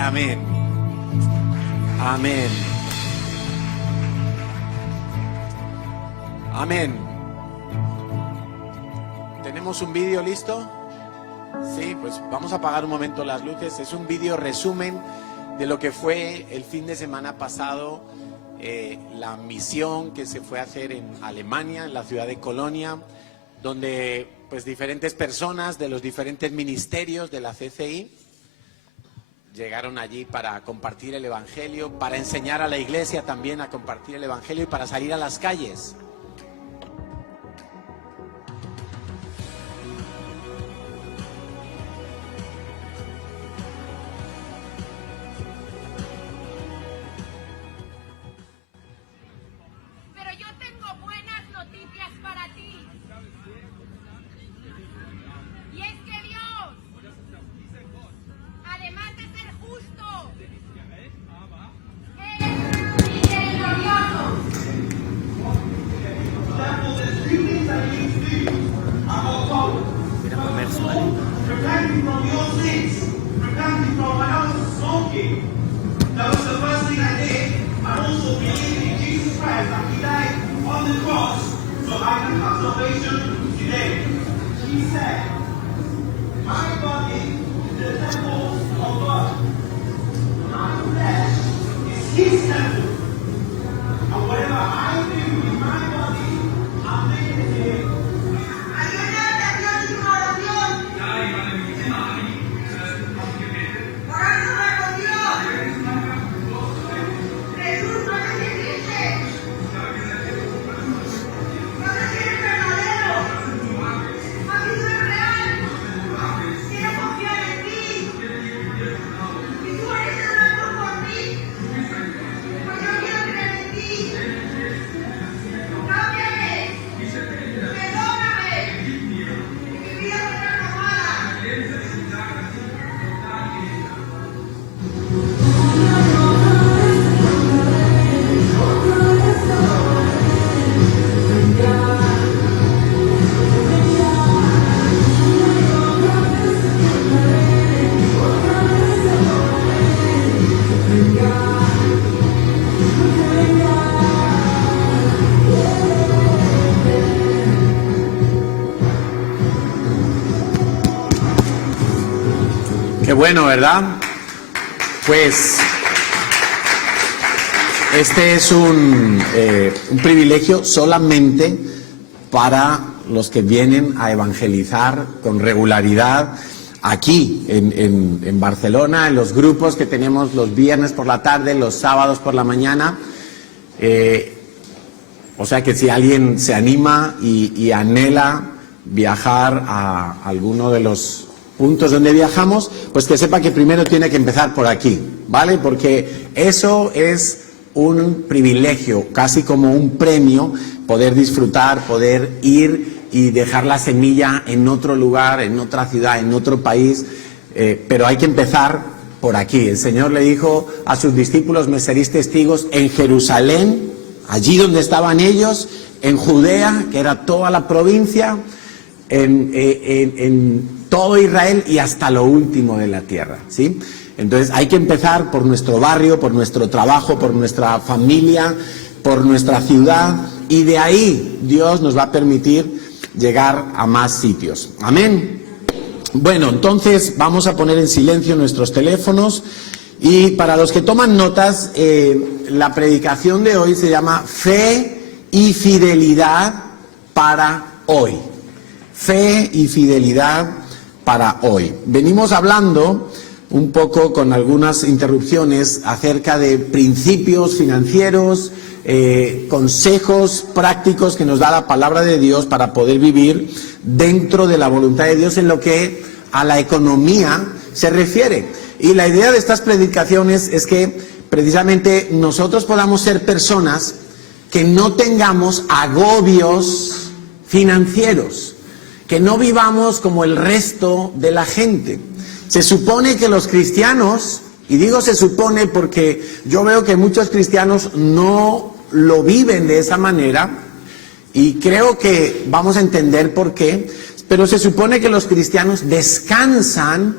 amén. Amén. Amén. ¿Tenemos un vídeo listo? Sí, pues vamos a apagar un momento las luces. Es un vídeo resumen de lo que fue el fin de semana pasado, la misión que se fue a hacer en Alemania, en la ciudad de Colonia, donde pues diferentes personas de los diferentes ministerios de la CCI llegaron allí para compartir el Evangelio, para enseñar a la iglesia también a compartir el Evangelio y para salir a las calles. Pero yo tengo buenas noticias para ti. Y es que Dios, además de ser justo, es misericordioso. Repenting from your sins, repenting from when I was smoking. That was the first thing I did. I also believed in Jesus Christ, that He died on the cross so I can have salvation today. He said, my body is the temple of God. My flesh is His temple. And whatever I do with my body, I'm making it to Him. Qué bueno, ¿verdad? Pues este es un privilegio solamente para los que vienen a evangelizar con regularidad aquí en Barcelona, en los grupos que tenemos los viernes por la tarde, los sábados por la mañana. O sea que si alguien se anima y anhela viajar a alguno de los puntos donde viajamos, pues que sepa que primero tiene que empezar por aquí, ¿vale? Porque eso es un privilegio, casi como un premio, poder disfrutar, poder ir y dejar la semilla en otro lugar, en otra ciudad, en otro país, pero hay que empezar por aquí. El Señor le dijo a sus discípulos: me seréis testigos en Jerusalén, allí donde estaban ellos, en Judea, que era toda la provincia, en todo Israel y hasta lo último de la tierra, ¿sí? Entonces hay que empezar por nuestro barrio, por nuestro trabajo, por nuestra familia, por nuestra ciudad, y de ahí Dios nos va a permitir llegar a más sitios. Amén. Bueno, entonces vamos a poner en silencio nuestros teléfonos, y para los que toman notas, la predicación de hoy se llama Fe y Fidelidad para hoy. Fe y fidelidad para hoy. Venimos hablando un poco, con algunas interrupciones, acerca de principios financieros, consejos prácticos que nos da la palabra de Dios para poder vivir dentro de la voluntad de Dios en lo que a la economía se refiere. Y la idea de estas predicaciones es que precisamente nosotros podamos ser personas que no tengamos agobios financieros, que no vivamos como el resto de la gente. Se supone que los cristianos, y digo se supone porque yo veo que muchos cristianos no lo viven de esa manera, y creo que vamos a entender por qué, pero se supone que los cristianos descansan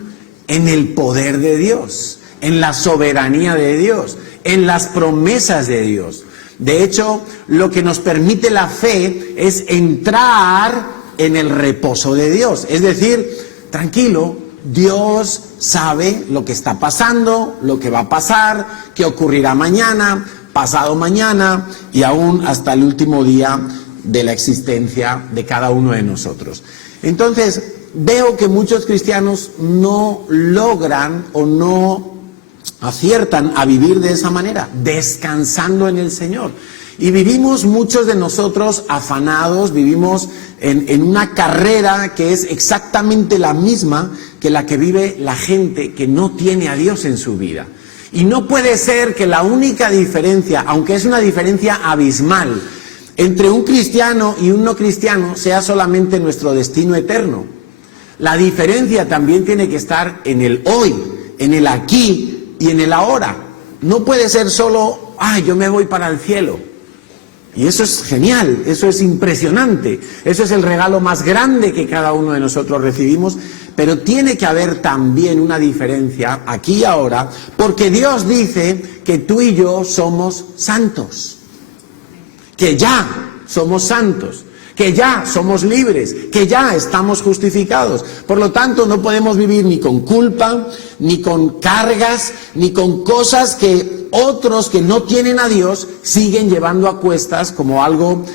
en el poder de Dios, en la soberanía de Dios, en las promesas de Dios. De hecho, lo que nos permite la fe es entrar en el reposo de Dios. Es decir, tranquilo, Dios sabe lo que está pasando, lo que va a pasar, qué ocurrirá mañana, pasado mañana y aún hasta el último día de la existencia de cada uno de nosotros. Entonces, veo que muchos cristianos no logran o no aciertan a vivir de esa manera, descansando en el Señor. Y vivimos muchos de nosotros afanados, vivimos en una carrera que es exactamente la misma que la que vive la gente que no tiene a Dios en su vida. Y no puede ser que la única diferencia, aunque es una diferencia abismal, entre un cristiano y un no cristiano sea solamente nuestro destino eterno. La diferencia también tiene que estar en el hoy, en el aquí y en el ahora. No puede ser solo, yo me voy para el cielo. Y eso es genial, eso es impresionante, eso es el regalo más grande que cada uno de nosotros recibimos, pero tiene que haber también una diferencia aquí y ahora, porque Dios dice que tú y yo somos santos, que ya somos santos, que ya somos libres, que ya estamos justificados. Por lo tanto, no podemos vivir ni con culpa, ni con cargas, ni con cosas que otros que no tienen a Dios siguen llevando a cuestas como algo,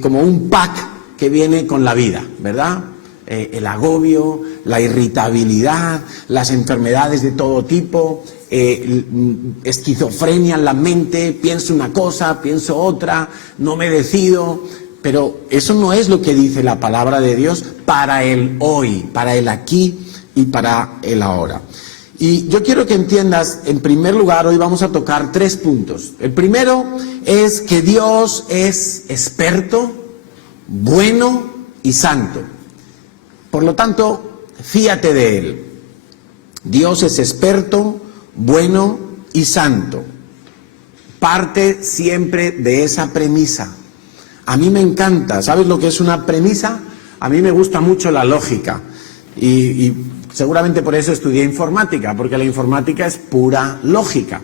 como un pack que viene con la vida, ¿verdad? El agobio, la irritabilidad, las enfermedades de todo tipo, esquizofrenia en la mente, pienso una cosa, pienso otra, no me decido. Pero eso no es lo que dice la palabra de Dios para el hoy, para el aquí y para el ahora. Y yo quiero que entiendas, en primer lugar, hoy vamos a tocar 3 puntos. El primero es que Dios es experto, bueno y santo. Por lo tanto, fíate de Él. Dios es experto, bueno y santo. Parte siempre de esa premisa. A mí me encanta, ¿sabes lo que es una premisa? A mí me gusta mucho la lógica y seguramente por eso estudié informática, porque la informática es pura lógica.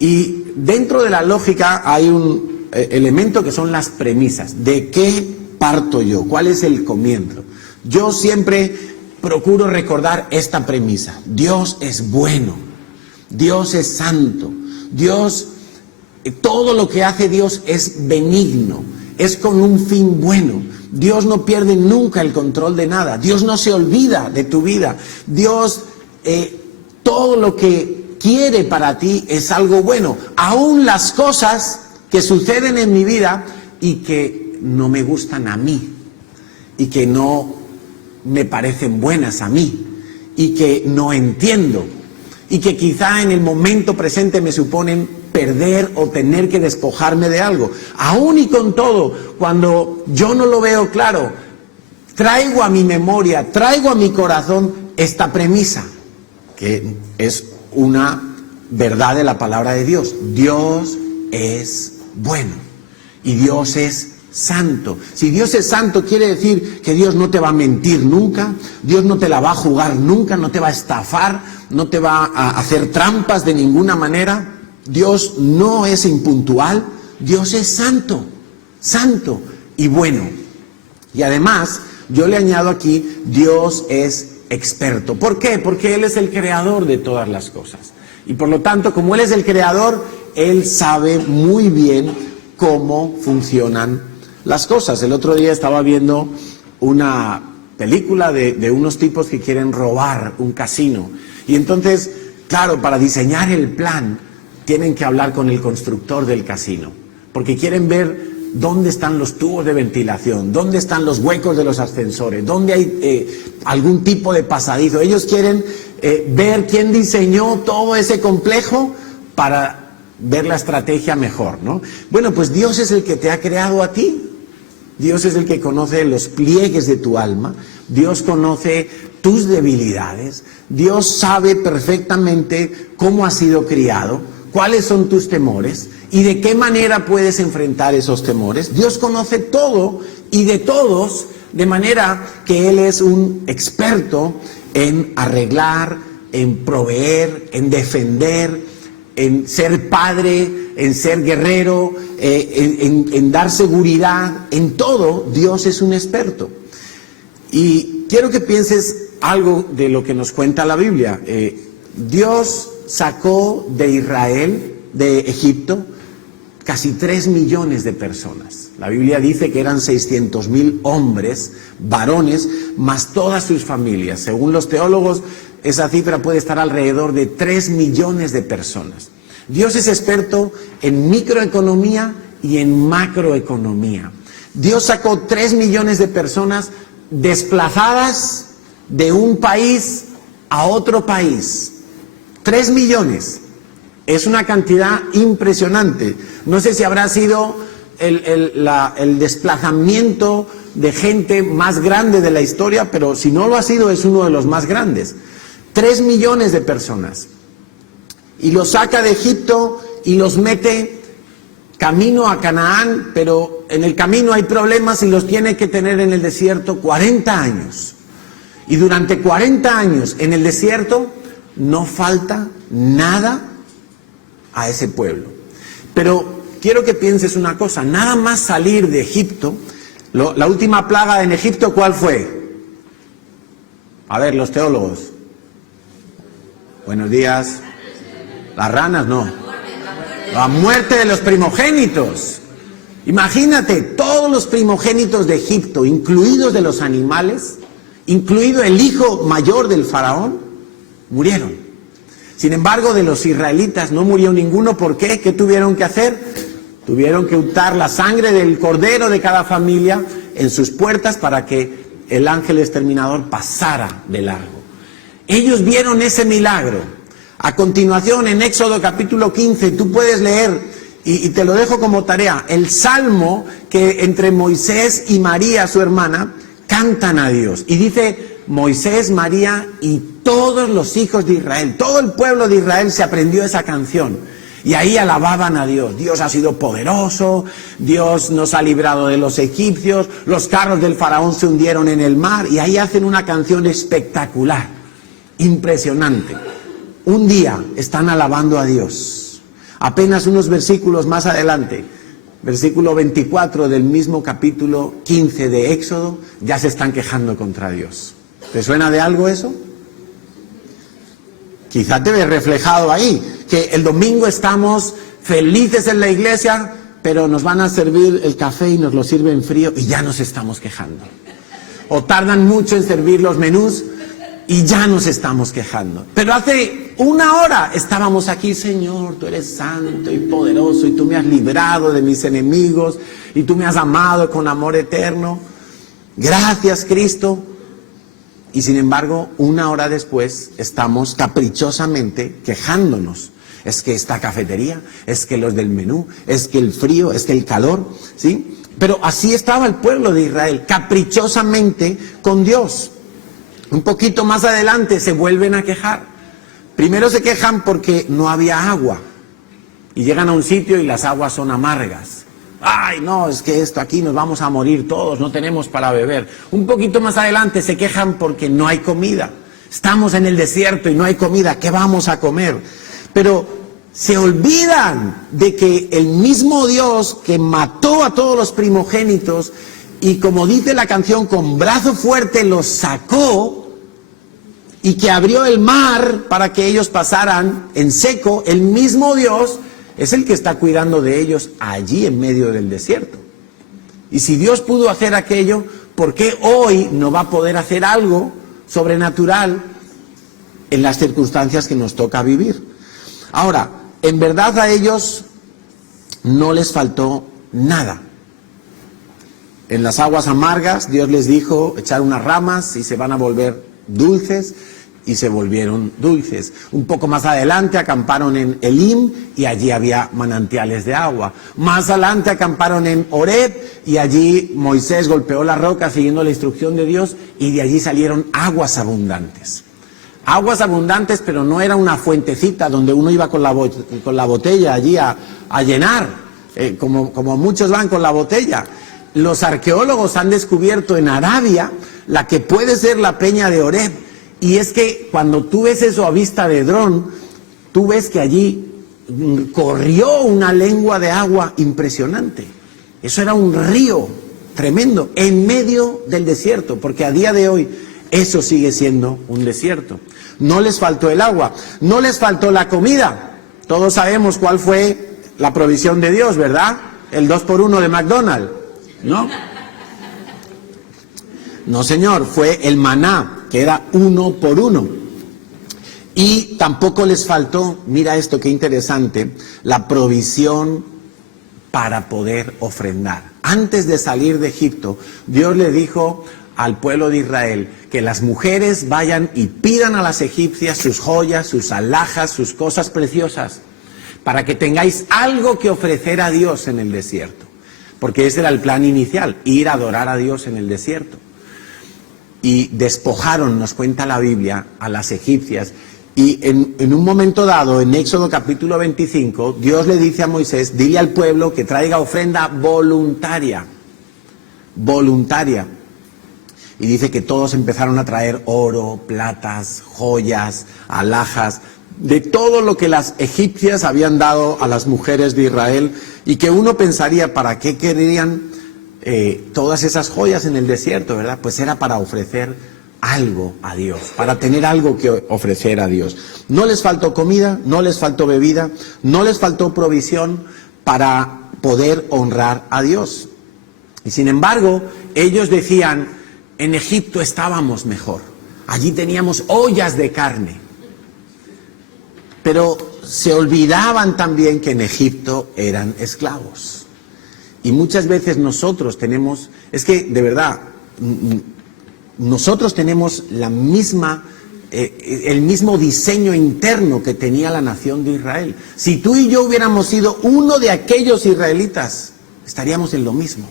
Y dentro de la lógica hay un elemento que son las premisas. ¿De qué parto yo? ¿Cuál es el comienzo? Yo siempre procuro recordar esta premisa. Dios es bueno, Dios es santo, todo lo que hace Dios es benigno. Es con un fin bueno. Dios no pierde nunca el control de nada. Dios no se olvida de tu vida. Dios, todo lo que quiere para ti es algo bueno. Aún las cosas que suceden en mi vida y que no me gustan a mí. Y que no me parecen buenas a mí. Y que no entiendo. Y que quizá en el momento presente me suponen perder o tener que despojarme de algo. Aún y con todo, cuando yo no lo veo claro, traigo a mi memoria, traigo a mi corazón esta premisa, que es una verdad de la palabra de Dios. Dios es bueno y Dios es santo. Si Dios es santo, quiere decir que Dios no te va a mentir nunca, Dios no te la va a jugar nunca, no te va a estafar, no te va a hacer trampas de ninguna manera. Dios no es impuntual, Dios es santo, santo y bueno. Y además, yo le añado aquí, Dios es experto. ¿Por qué? Porque Él es el creador de todas las cosas. Y por lo tanto, como Él es el creador, Él sabe muy bien cómo funcionan las cosas. El otro día estaba viendo una película de unos tipos que quieren robar un casino. Y entonces, claro, para diseñar el plan, tienen que hablar con el constructor del casino, porque quieren ver dónde están los tubos de ventilación, dónde están los huecos de los ascensores, dónde hay algún tipo de pasadizo. Ellos quieren ver quién diseñó todo ese complejo para ver la estrategia mejor, ¿no? Bueno, pues Dios es el que te ha creado a ti. Dios es el que conoce los pliegues de tu alma. Dios conoce tus debilidades. Dios sabe perfectamente cómo has sido criado, cuáles son tus temores y de qué manera puedes enfrentar esos temores. Dios conoce todo y de todos, de manera que Él es un experto en arreglar en proveer, en defender, en ser padre, en ser guerrero, en dar seguridad. En todo, Dios es un experto. Y quiero que pienses algo de lo que nos cuenta la Biblia. Dios sacó de Israel, de Egipto, casi 3 millones de personas. La Biblia dice que eran 600.000 hombres, varones, más todas sus familias. Según los teólogos, esa cifra puede estar alrededor de 3 millones de personas. Dios es experto en microeconomía y en macroeconomía. Dios sacó 3 millones de personas desplazadas de un país a otro país. 3 millones. Es una cantidad impresionante. No sé si habrá sido el desplazamiento de gente más grande de la historia, pero si no lo ha sido, es uno de los más grandes. 3 millones de personas. Y los saca de Egipto y los mete camino a Canaán, pero en el camino hay problemas y los tiene que tener en el desierto 40 años. Y durante 40 años en el desierto no falta nada a ese pueblo. Pero quiero que pienses una cosa, nada más salir de Egipto, la última plaga en Egipto, ¿cuál fue? A ver, los teólogos. Buenos días. Las ranas, no. La muerte de los primogénitos. Imagínate, todos los primogénitos de Egipto, incluidos de los animales, incluido el hijo mayor del faraón, murieron. Sin embargo, de los israelitas no murió ninguno. ¿Por qué? ¿Qué tuvieron que hacer? Tuvieron que untar la sangre del cordero de cada familia en sus puertas para que el ángel exterminador pasara de largo. Ellos vieron ese milagro. A continuación, en Éxodo capítulo 15, tú puedes leer, y te lo dejo como tarea, el salmo que entre Moisés y María, su hermana, cantan a Dios. Y dice, Moisés, María y todos los hijos de Israel, todo el pueblo de Israel se aprendió esa canción. Y ahí alababan a Dios. Dios ha sido poderoso, Dios nos ha librado de los egipcios, los carros del faraón se hundieron en el mar. Y ahí hacen una canción espectacular, impresionante. Un día están alabando a Dios. Apenas unos versículos más adelante, versículo 24 del mismo capítulo 15 de Éxodo, ya se están quejando contra Dios. ¿Te suena de algo eso? Quizá te ves reflejado ahí, que el domingo estamos felices en la iglesia, pero nos van a servir el café y nos lo sirven frío y ya nos estamos quejando. O tardan mucho en servir los menús y ya nos estamos quejando. Pero hace 1 hora estábamos aquí, Señor, tú eres santo y poderoso y tú me has librado de mis enemigos y tú me has amado con amor eterno. Gracias, Cristo. Y sin embargo, 1 hora después estamos caprichosamente quejándonos. Es que esta cafetería, es que los del menú, es que el frío, es que el calor, ¿sí? Pero así estaba el pueblo de Israel, caprichosamente con Dios. Un poquito más adelante se vuelven a quejar. Primero se quejan porque no había agua. Y llegan a un sitio y las aguas son amargas. Ay, no, es que esto aquí nos vamos a morir todos, no tenemos para beber. Un poquito más adelante se quejan porque no hay comida. Estamos en el desierto y no hay comida, ¿qué vamos a comer? Pero se olvidan de que el mismo Dios que mató a todos los primogénitos y, como dice la canción, con brazo fuerte los sacó y que abrió el mar para que ellos pasaran en seco, el mismo Dios es el que está cuidando de ellos allí en medio del desierto. Y si Dios pudo hacer aquello, ¿por qué hoy no va a poder hacer algo sobrenatural en las circunstancias que nos toca vivir? Ahora, en verdad a ellos no les faltó nada. En las aguas amargas Dios les dijo echar unas ramas y se van a volver dulces, y se volvieron dulces. Un poco más adelante acamparon en Elim y allí había manantiales de agua. Más adelante acamparon en Horeb y allí Moisés golpeó la roca siguiendo la instrucción de Dios y de allí salieron aguas abundantes. Aguas abundantes, pero no era una fuentecita donde uno iba con la botella allí a llenar, como muchos van con la botella. Los arqueólogos han descubierto en Arabia la que puede ser la peña de Horeb. Y es que cuando tú ves eso a vista de dron, tú ves que allí corrió una lengua de agua impresionante. Eso era un río tremendo en medio del desierto, porque a día de hoy eso sigue siendo un desierto. No les faltó el agua, no les faltó la comida. Todos sabemos cuál fue la provisión de Dios, ¿verdad? El 2x1 de McDonald's, ¿no? No, señor, fue el maná, que era 1 por 1. Y tampoco les faltó, mira esto qué interesante, la provisión para poder ofrendar. Antes de salir de Egipto, Dios le dijo al pueblo de Israel que las mujeres vayan y pidan a las egipcias sus joyas, sus alhajas, sus cosas preciosas, para que tengáis algo que ofrecer a Dios en el desierto. Porque ese era el plan inicial, ir a adorar a Dios en el desierto. Y despojaron, nos cuenta la Biblia, a las egipcias. Y en un momento dado, en Éxodo capítulo 25, Dios le dice a Moisés, dile al pueblo que traiga ofrenda voluntaria. Voluntaria. Y dice que todos empezaron a traer oro, platas, joyas, alhajas, de todo lo que las egipcias habían dado a las mujeres de Israel, y que uno pensaría, ¿para qué querían todas esas joyas en el desierto, verdad? Pues era para ofrecer algo a Dios, para tener algo que ofrecer a Dios. No les faltó comida, no les faltó bebida, no les faltó provisión para poder honrar a Dios. Y sin embargo, ellos decían, en Egipto estábamos mejor, allí teníamos ollas de carne. Pero se olvidaban también que en Egipto eran esclavos. Y muchas veces nosotros tenemos, es que de verdad, nosotros tenemos la misma, el mismo diseño interno que tenía la nación de Israel. Si tú y yo hubiéramos sido uno de aquellos israelitas, estaríamos en lo mismo.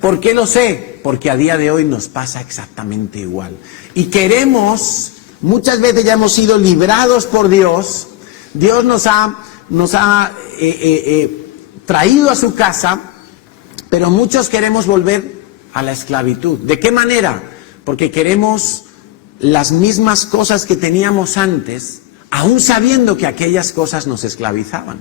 ¿Por qué lo sé? Porque a día de hoy nos pasa exactamente igual. Y queremos, muchas veces ya hemos sido librados por Dios. Dios nos ha traído a su casa, pero muchos queremos volver a la esclavitud. ¿De qué manera? Porque queremos las mismas cosas que teníamos antes, aún sabiendo que aquellas cosas nos esclavizaban.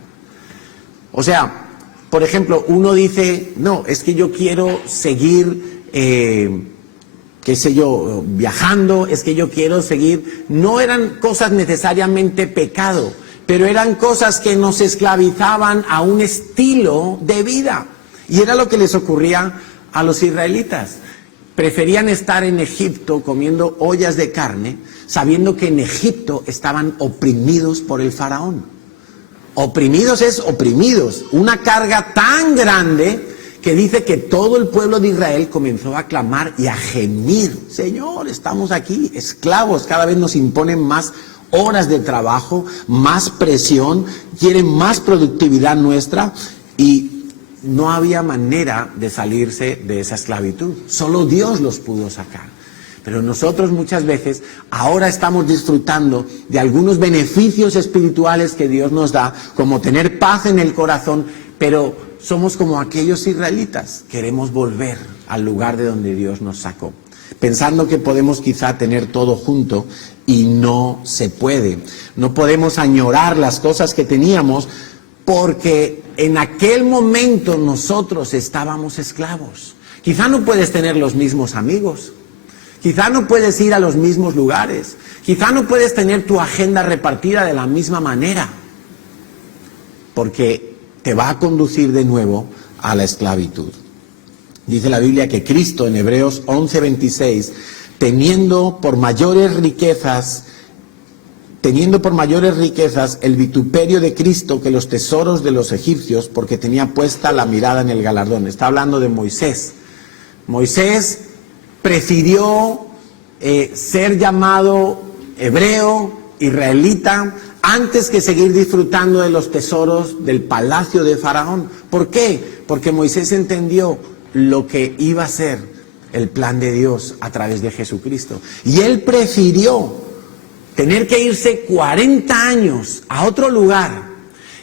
O sea, por ejemplo, uno dice, no, es que yo quiero seguir, qué sé yo, viajando, es que yo quiero seguir. No eran cosas necesariamente pecado, pero eran cosas que nos esclavizaban a un estilo de vida. Y era lo que les ocurría a los israelitas. Preferían estar en Egipto comiendo ollas de carne, sabiendo que en Egipto estaban oprimidos por el faraón. Oprimidos es oprimidos. Una carga tan grande que dice que todo el pueblo de Israel comenzó a clamar y a gemir. Señor, estamos aquí, esclavos, cada vez nos imponen más horas de trabajo, más presión, quieren más productividad nuestra, y no había manera de salirse de esa esclavitud. Solo Dios los pudo sacar. Pero nosotros muchas veces ahora estamos disfrutando de algunos beneficios espirituales que Dios nos da, como tener paz en el corazón, pero somos como aquellos israelitas. Queremos volver al lugar de donde Dios nos sacó, pensando que podemos quizá tener todo junto, y no se puede. No podemos añorar las cosas que teníamos, porque en aquel momento nosotros estábamos esclavos. Quizá no puedes tener los mismos amigos, quizá no puedes ir a los mismos lugares, quizá no puedes tener tu agenda repartida de la misma manera, porque te va a conducir de nuevo a la esclavitud. Dice la Biblia que Cristo, en Hebreos 11:26, teniendo por mayores riquezas el vituperio de Cristo que los tesoros de los egipcios, porque tenía puesta la mirada en el galardón. Está hablando de Moisés. Moisés prefirió ser llamado hebreo, israelita, antes que seguir disfrutando de los tesoros del palacio de Faraón. ¿Por qué? Porque Moisés entendió lo que iba a ser el plan de Dios a través de Jesucristo. Y él prefirió tener que irse 40 años a otro lugar.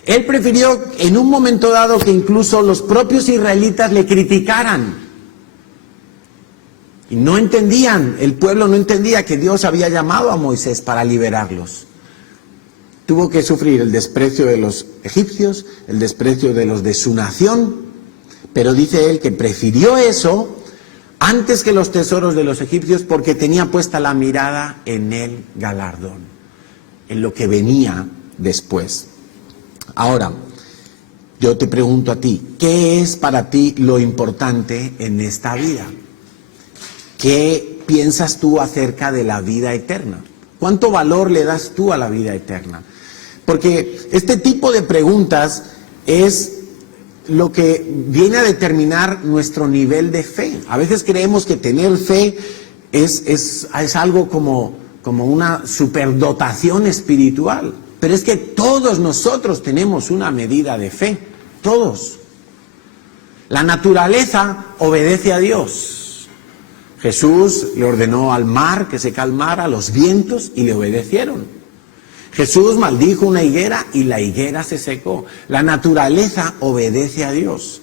Él prefirió en un momento dado que incluso los propios israelitas le criticaran. Y no entendían, el pueblo no entendía que Dios había llamado a Moisés para liberarlos. Tuvo que sufrir el desprecio de los egipcios, el desprecio de los de su nación, pero dice él que prefirió eso antes que los tesoros de los egipcios porque tenía puesta la mirada en el galardón, en lo que venía después. Ahora, yo te pregunto a ti, ¿qué es para ti lo importante en esta vida? ¿Qué piensas tú acerca de la vida eterna? ¿Cuánto valor le das tú a la vida eterna? Porque este tipo de preguntas es lo que viene a determinar nuestro nivel de fe. A veces creemos que tener fe es algo como una superdotación espiritual. Pero es que todos nosotros tenemos una medida de fe. Todos. La naturaleza obedece a Dios. Jesús le ordenó al mar que se calmara, a los vientos, y le obedecieron. Jesús maldijo una higuera y la higuera se secó. La naturaleza obedece a Dios.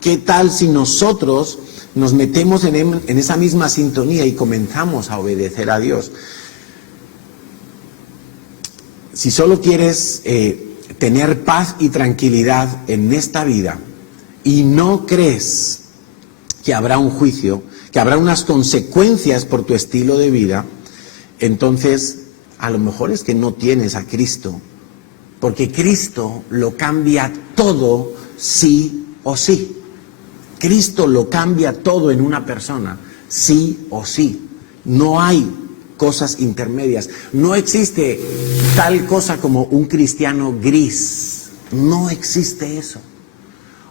¿Qué tal si nosotros nos metemos en esa misma sintonía y comenzamos a obedecer a Dios? Si solo quieres tener paz y tranquilidad en esta vida y no crees que habrá un juicio, que habrá unas consecuencias por tu estilo de vida, entonces a lo mejor es que no tienes a Cristo, porque Cristo lo cambia todo sí o sí. Cristo lo cambia todo en una persona, sí o sí. No hay cosas intermedias. No existe tal cosa como un cristiano gris. No existe eso.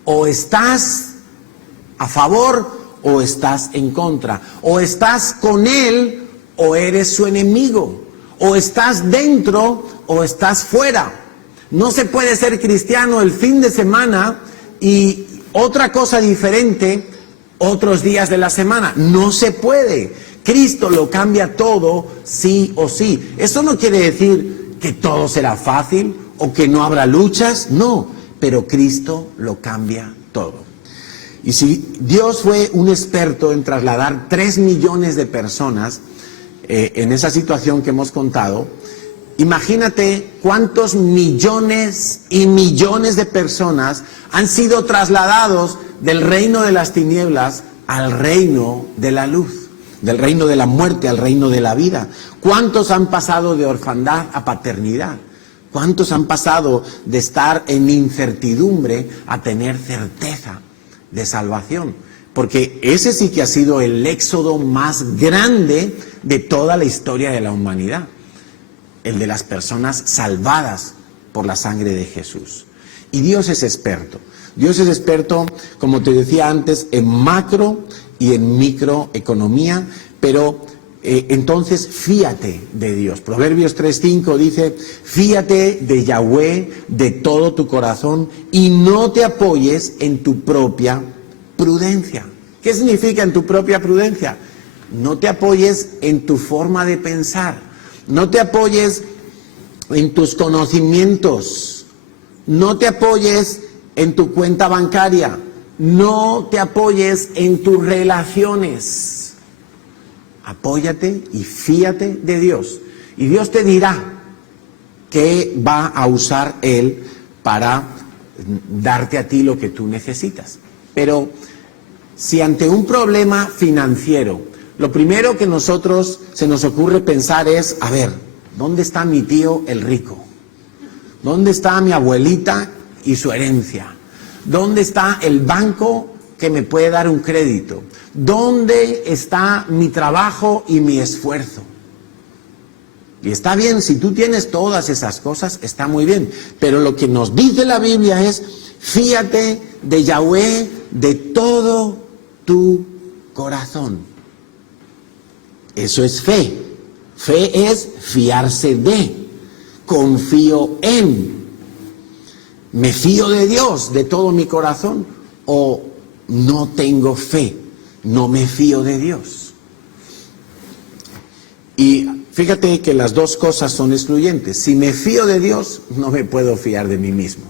O estás a favor o estás en contra. O estás con él o eres su enemigo. O estás dentro o estás fuera. No se puede ser cristiano el fin de semana y otra cosa diferente otros días de la semana. No se puede. Cristo lo cambia todo sí o sí. Eso no quiere decir que todo será fácil o que no habrá luchas. No, pero Cristo lo cambia todo. Y si Dios fue un experto en trasladar 3 millones de personas en esa situación que hemos contado, imagínate cuántos millones y millones de personas han sido trasladados del reino de las tinieblas al reino de la luz, del reino de la muerte al reino de la vida. ¿Cuántos han pasado de orfandad a paternidad? ¿Cuántos han pasado de estar en incertidumbre a tener certeza de salvación? Porque ese sí que ha sido el éxodo más grande de toda la historia de la humanidad. El de las personas salvadas por la sangre de Jesús. Y Dios es experto. Dios es experto, como te decía antes, en macro y en microeconomía, pero entonces fíate de Dios. Proverbios 3:5 dice, fíate de Yahweh de todo tu corazón y no te apoyes en tu propia prudencia. ¿Qué significa en tu propia prudencia? No te apoyes en tu forma de pensar. No te apoyes en tus conocimientos. No te apoyes en tu cuenta bancaria. No te apoyes en tus relaciones. Apóyate y fíate de Dios. Y Dios te dirá qué va a usar Él para darte a ti lo que tú necesitas. Pero si ante un problema financiero, lo primero que se nos ocurre pensar es, a ver, ¿dónde está mi tío el rico? ¿Dónde está mi abuelita y su herencia? ¿Dónde está el banco que me puede dar un crédito? ¿Dónde está mi trabajo y mi esfuerzo? Y está bien, si tú tienes todas esas cosas, está muy bien. Pero lo que nos dice la Biblia es, fíate de Yahweh de todo tu corazón. Eso es fe. Fe es fiarse de. Confío en. ¿Me fío de Dios de todo mi corazón? ¿O no tengo fe? No me fío de Dios. Y fíjate que las dos cosas son excluyentes. Si me fío de Dios, no me puedo fiar de mí mismo.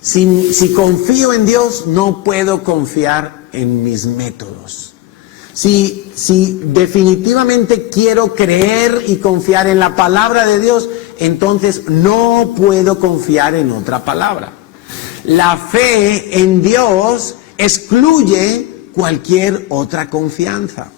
Si confío en Dios, no puedo confiar en mis métodos. Si definitivamente quiero creer y confiar en la palabra de Dios, entonces no puedo confiar en otra palabra. La fe en Dios excluye cualquier otra confianza.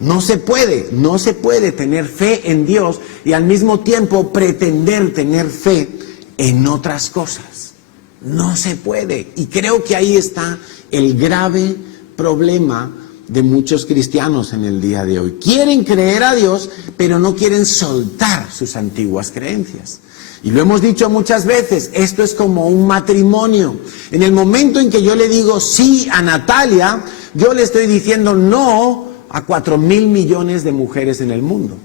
No se puede tener fe en Dios y al mismo tiempo pretender tener fe en otras cosas. No se puede. Y creo que ahí está el grave problema de muchos cristianos en el día de hoy. Quieren creer a Dios, pero no quieren soltar sus antiguas creencias. Y lo hemos dicho muchas veces, esto es como un matrimonio. En el momento en que yo le digo sí a Natalia, yo le estoy diciendo no a 4.000 millones de mujeres en el mundo.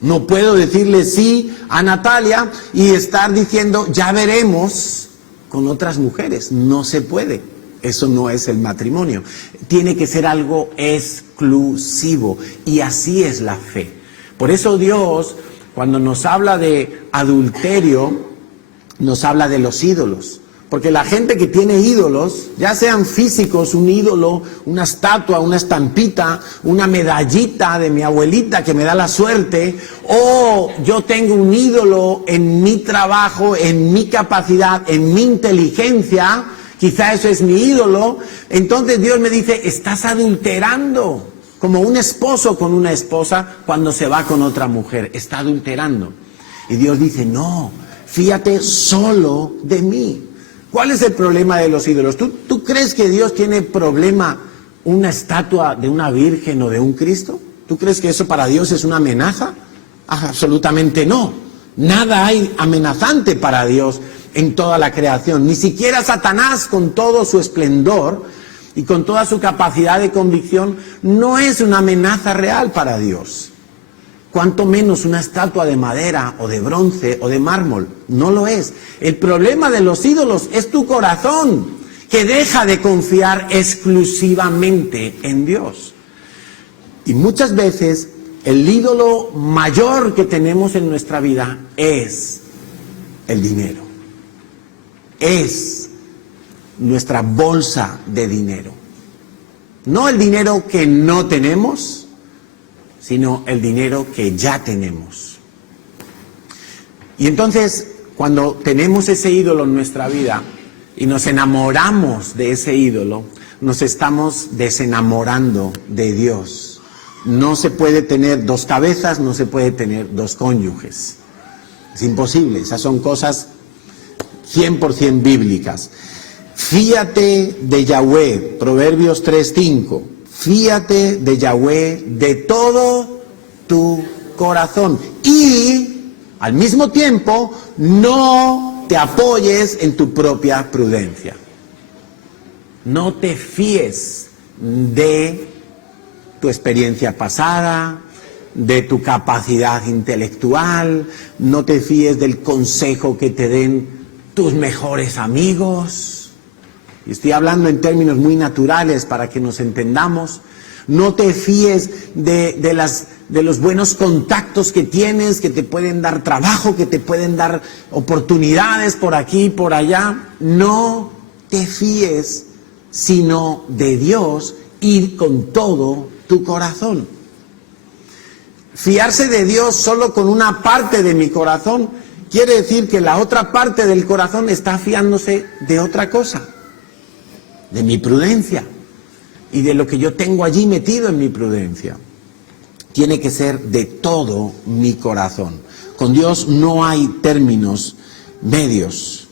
No puedo decirle sí a Natalia y estar diciendo ya veremos con otras mujeres. No se puede. Eso no es el matrimonio. Tiene que ser algo exclusivo. Y así es la fe. Por eso Dios, cuando nos habla de adulterio, nos habla de los ídolos. Porque la gente que tiene ídolos, ya sean físicos, un ídolo, una estatua, una estampita, una medallita de mi abuelita que me da la suerte, o yo tengo un ídolo en mi trabajo, en mi capacidad, en mi inteligencia, quizá eso es mi ídolo. Entonces Dios me dice, estás adulterando, como un esposo con una esposa cuando se va con otra mujer, está adulterando. Y Dios dice, no, fíjate solo de mí. ¿Cuál es el problema de los ídolos? ¿Tú crees que Dios tiene problema una estatua de una virgen o de un Cristo? ¿Tú crees que eso para Dios es una amenaza? Absolutamente no. Nada hay amenazante para Dios en toda la creación. Ni siquiera Satanás, con todo su esplendor y con toda su capacidad de convicción, no es una amenaza real para Dios. Cuanto menos una estatua de madera o de bronce o de mármol. No lo es. El problema de los ídolos es tu corazón, que deja de confiar exclusivamente en Dios. Y muchas veces el ídolo mayor que tenemos en nuestra vida es el dinero. Es nuestra bolsa de dinero. No el dinero que no tenemos, sino el dinero que ya tenemos. Y entonces, cuando tenemos ese ídolo en nuestra vida y nos enamoramos de ese ídolo, nos estamos desenamorando de Dios. No se puede tener dos cabezas, no se puede tener dos cónyuges. Es imposible, esas son cosas 100% bíblicas. Fíate de Yahweh, Proverbios 3:5. Fíate de Yahweh de todo tu corazón y al mismo tiempo no te apoyes en tu propia prudencia. No te fíes de tu experiencia pasada, de tu capacidad intelectual, no te fíes del consejo que te den tus mejores amigos. Y estoy hablando en términos muy naturales para que nos entendamos. No te fíes de los buenos contactos que tienes, que te pueden dar trabajo, que te pueden dar oportunidades por aquí y por allá. No te fíes sino de Dios y con todo tu corazón. Fiarse de Dios solo con una parte de mi corazón quiere decir que la otra parte del corazón está fiándose de otra cosa. De mi prudencia y de lo que yo tengo allí metido en mi prudencia. Tiene que ser de todo mi corazón. Con Dios no hay términos medios.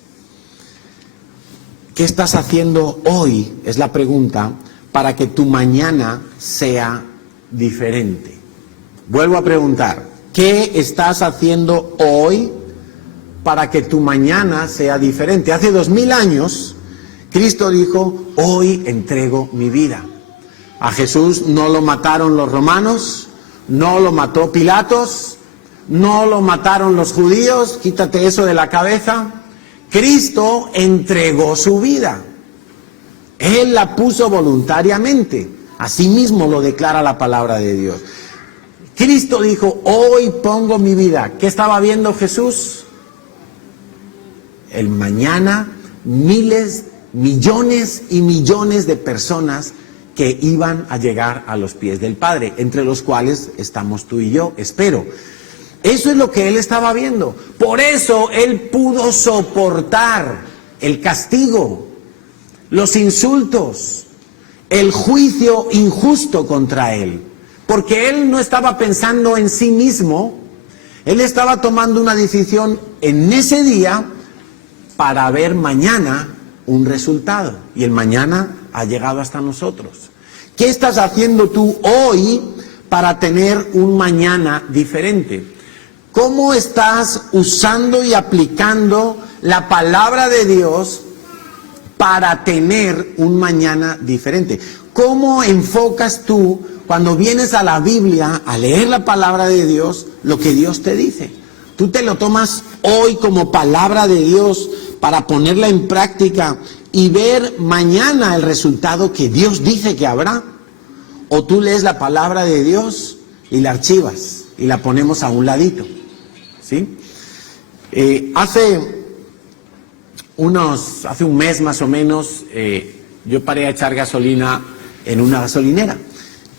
¿Qué estás haciendo hoy? Es la pregunta, para que tu mañana sea diferente. Vuelvo a preguntar, ¿qué estás haciendo hoy para que tu mañana sea diferente? Hace 2000 años Cristo dijo, hoy entrego mi vida. A Jesús no lo mataron los romanos, no lo mató Pilatos, no lo mataron los judíos, quítate eso de la cabeza. Cristo entregó su vida. Él la puso voluntariamente. Así mismo lo declara la palabra de Dios. Cristo dijo, hoy pongo mi vida. ¿Qué estaba viendo Jesús? El mañana, millones y millones de personas que iban a llegar a los pies del Padre, entre los cuales estamos tú y yo, espero. Eso es lo que él estaba viendo. Por eso él pudo soportar el castigo, los insultos, el juicio injusto contra él. Porque él no estaba pensando en sí mismo, él estaba tomando una decisión en ese día para ver mañana un resultado. Y el mañana ha llegado hasta nosotros. ¿Qué estás haciendo tú hoy para tener un mañana diferente? ¿Cómo estás usando y aplicando la palabra de Dios para tener un mañana diferente? ¿Cómo enfocas tú cuando vienes a la Biblia a leer la palabra de Dios, lo que Dios te dice? ¿Tú te lo tomas hoy como palabra de Dios para ponerla en práctica y ver mañana el resultado que Dios dice que habrá? ¿O tú lees la palabra de Dios y la archivas y la ponemos a un ladito? ¿Sí? Hace un mes más o menos, yo paré a echar gasolina en una gasolinera.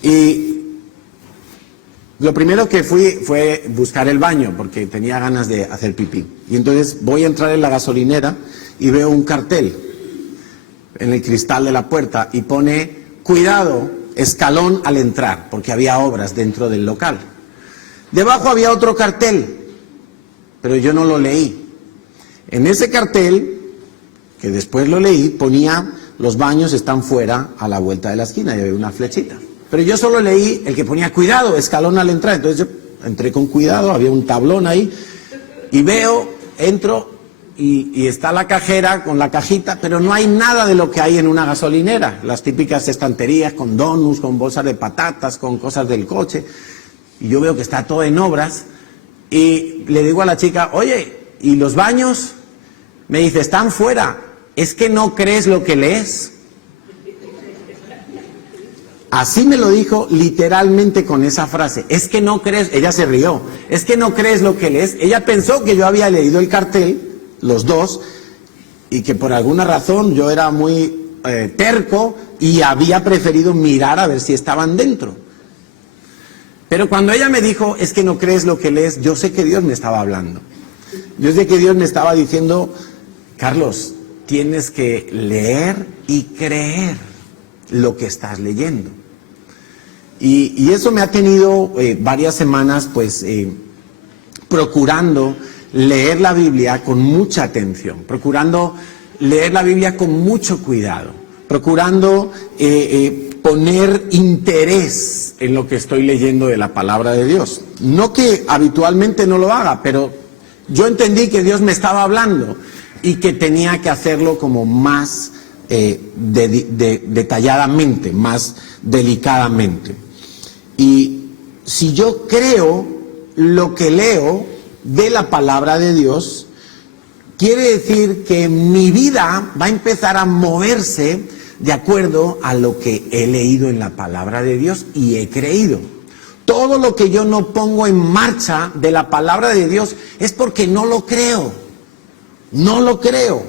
Y lo primero que fue buscar el baño, porque tenía ganas de hacer pipí. Y entonces voy a entrar en la gasolinera y veo un cartel en el cristal de la puerta y pone: cuidado, escalón al entrar, porque había obras dentro del local. Debajo había otro cartel, pero yo no lo leí. En ese cartel, que después lo leí, ponía: los baños están fuera a la vuelta de la esquina, y había una flechita. Pero yo solo leí el que ponía: cuidado, escalón al entrar. Entonces yo entré con cuidado, había un tablón ahí, y entro, y está la cajera con la cajita, pero no hay nada de lo que hay en una gasolinera. Las típicas estanterías con donuts, con bolsas de patatas, con cosas del coche. Y yo veo que está todo en obras, y le digo a la chica: oye, ¿y los baños? Me dice: están fuera. ¿Es que no crees lo que lees? Así me lo dijo literalmente con esa frase. Es que no crees, ella se rió. Es que no crees lo que lees. Ella pensó que yo había leído el cartel, los dos, y que por alguna razón yo era muy terco y había preferido mirar a ver si estaban dentro. Pero cuando ella me dijo: es que no crees lo que lees, yo sé que Dios me estaba hablando. Yo sé que Dios me estaba diciendo: Carlos, tienes que leer y creer lo que estás leyendo. Y eso me ha tenido varias semanas procurando leer la Biblia con mucha atención, procurando leer la Biblia con mucho cuidado, procurando poner interés en lo que estoy leyendo de la palabra de Dios. No que habitualmente no lo haga, pero yo entendí que Dios me estaba hablando y que tenía que hacerlo como más detalladamente, más delicadamente. Y si yo creo lo que leo de la palabra de Dios, quiere decir que mi vida va a empezar a moverse de acuerdo a lo que he leído en la palabra de Dios y he creído. Todo lo que yo no pongo en marcha de la palabra de Dios es porque no lo creo. No lo creo.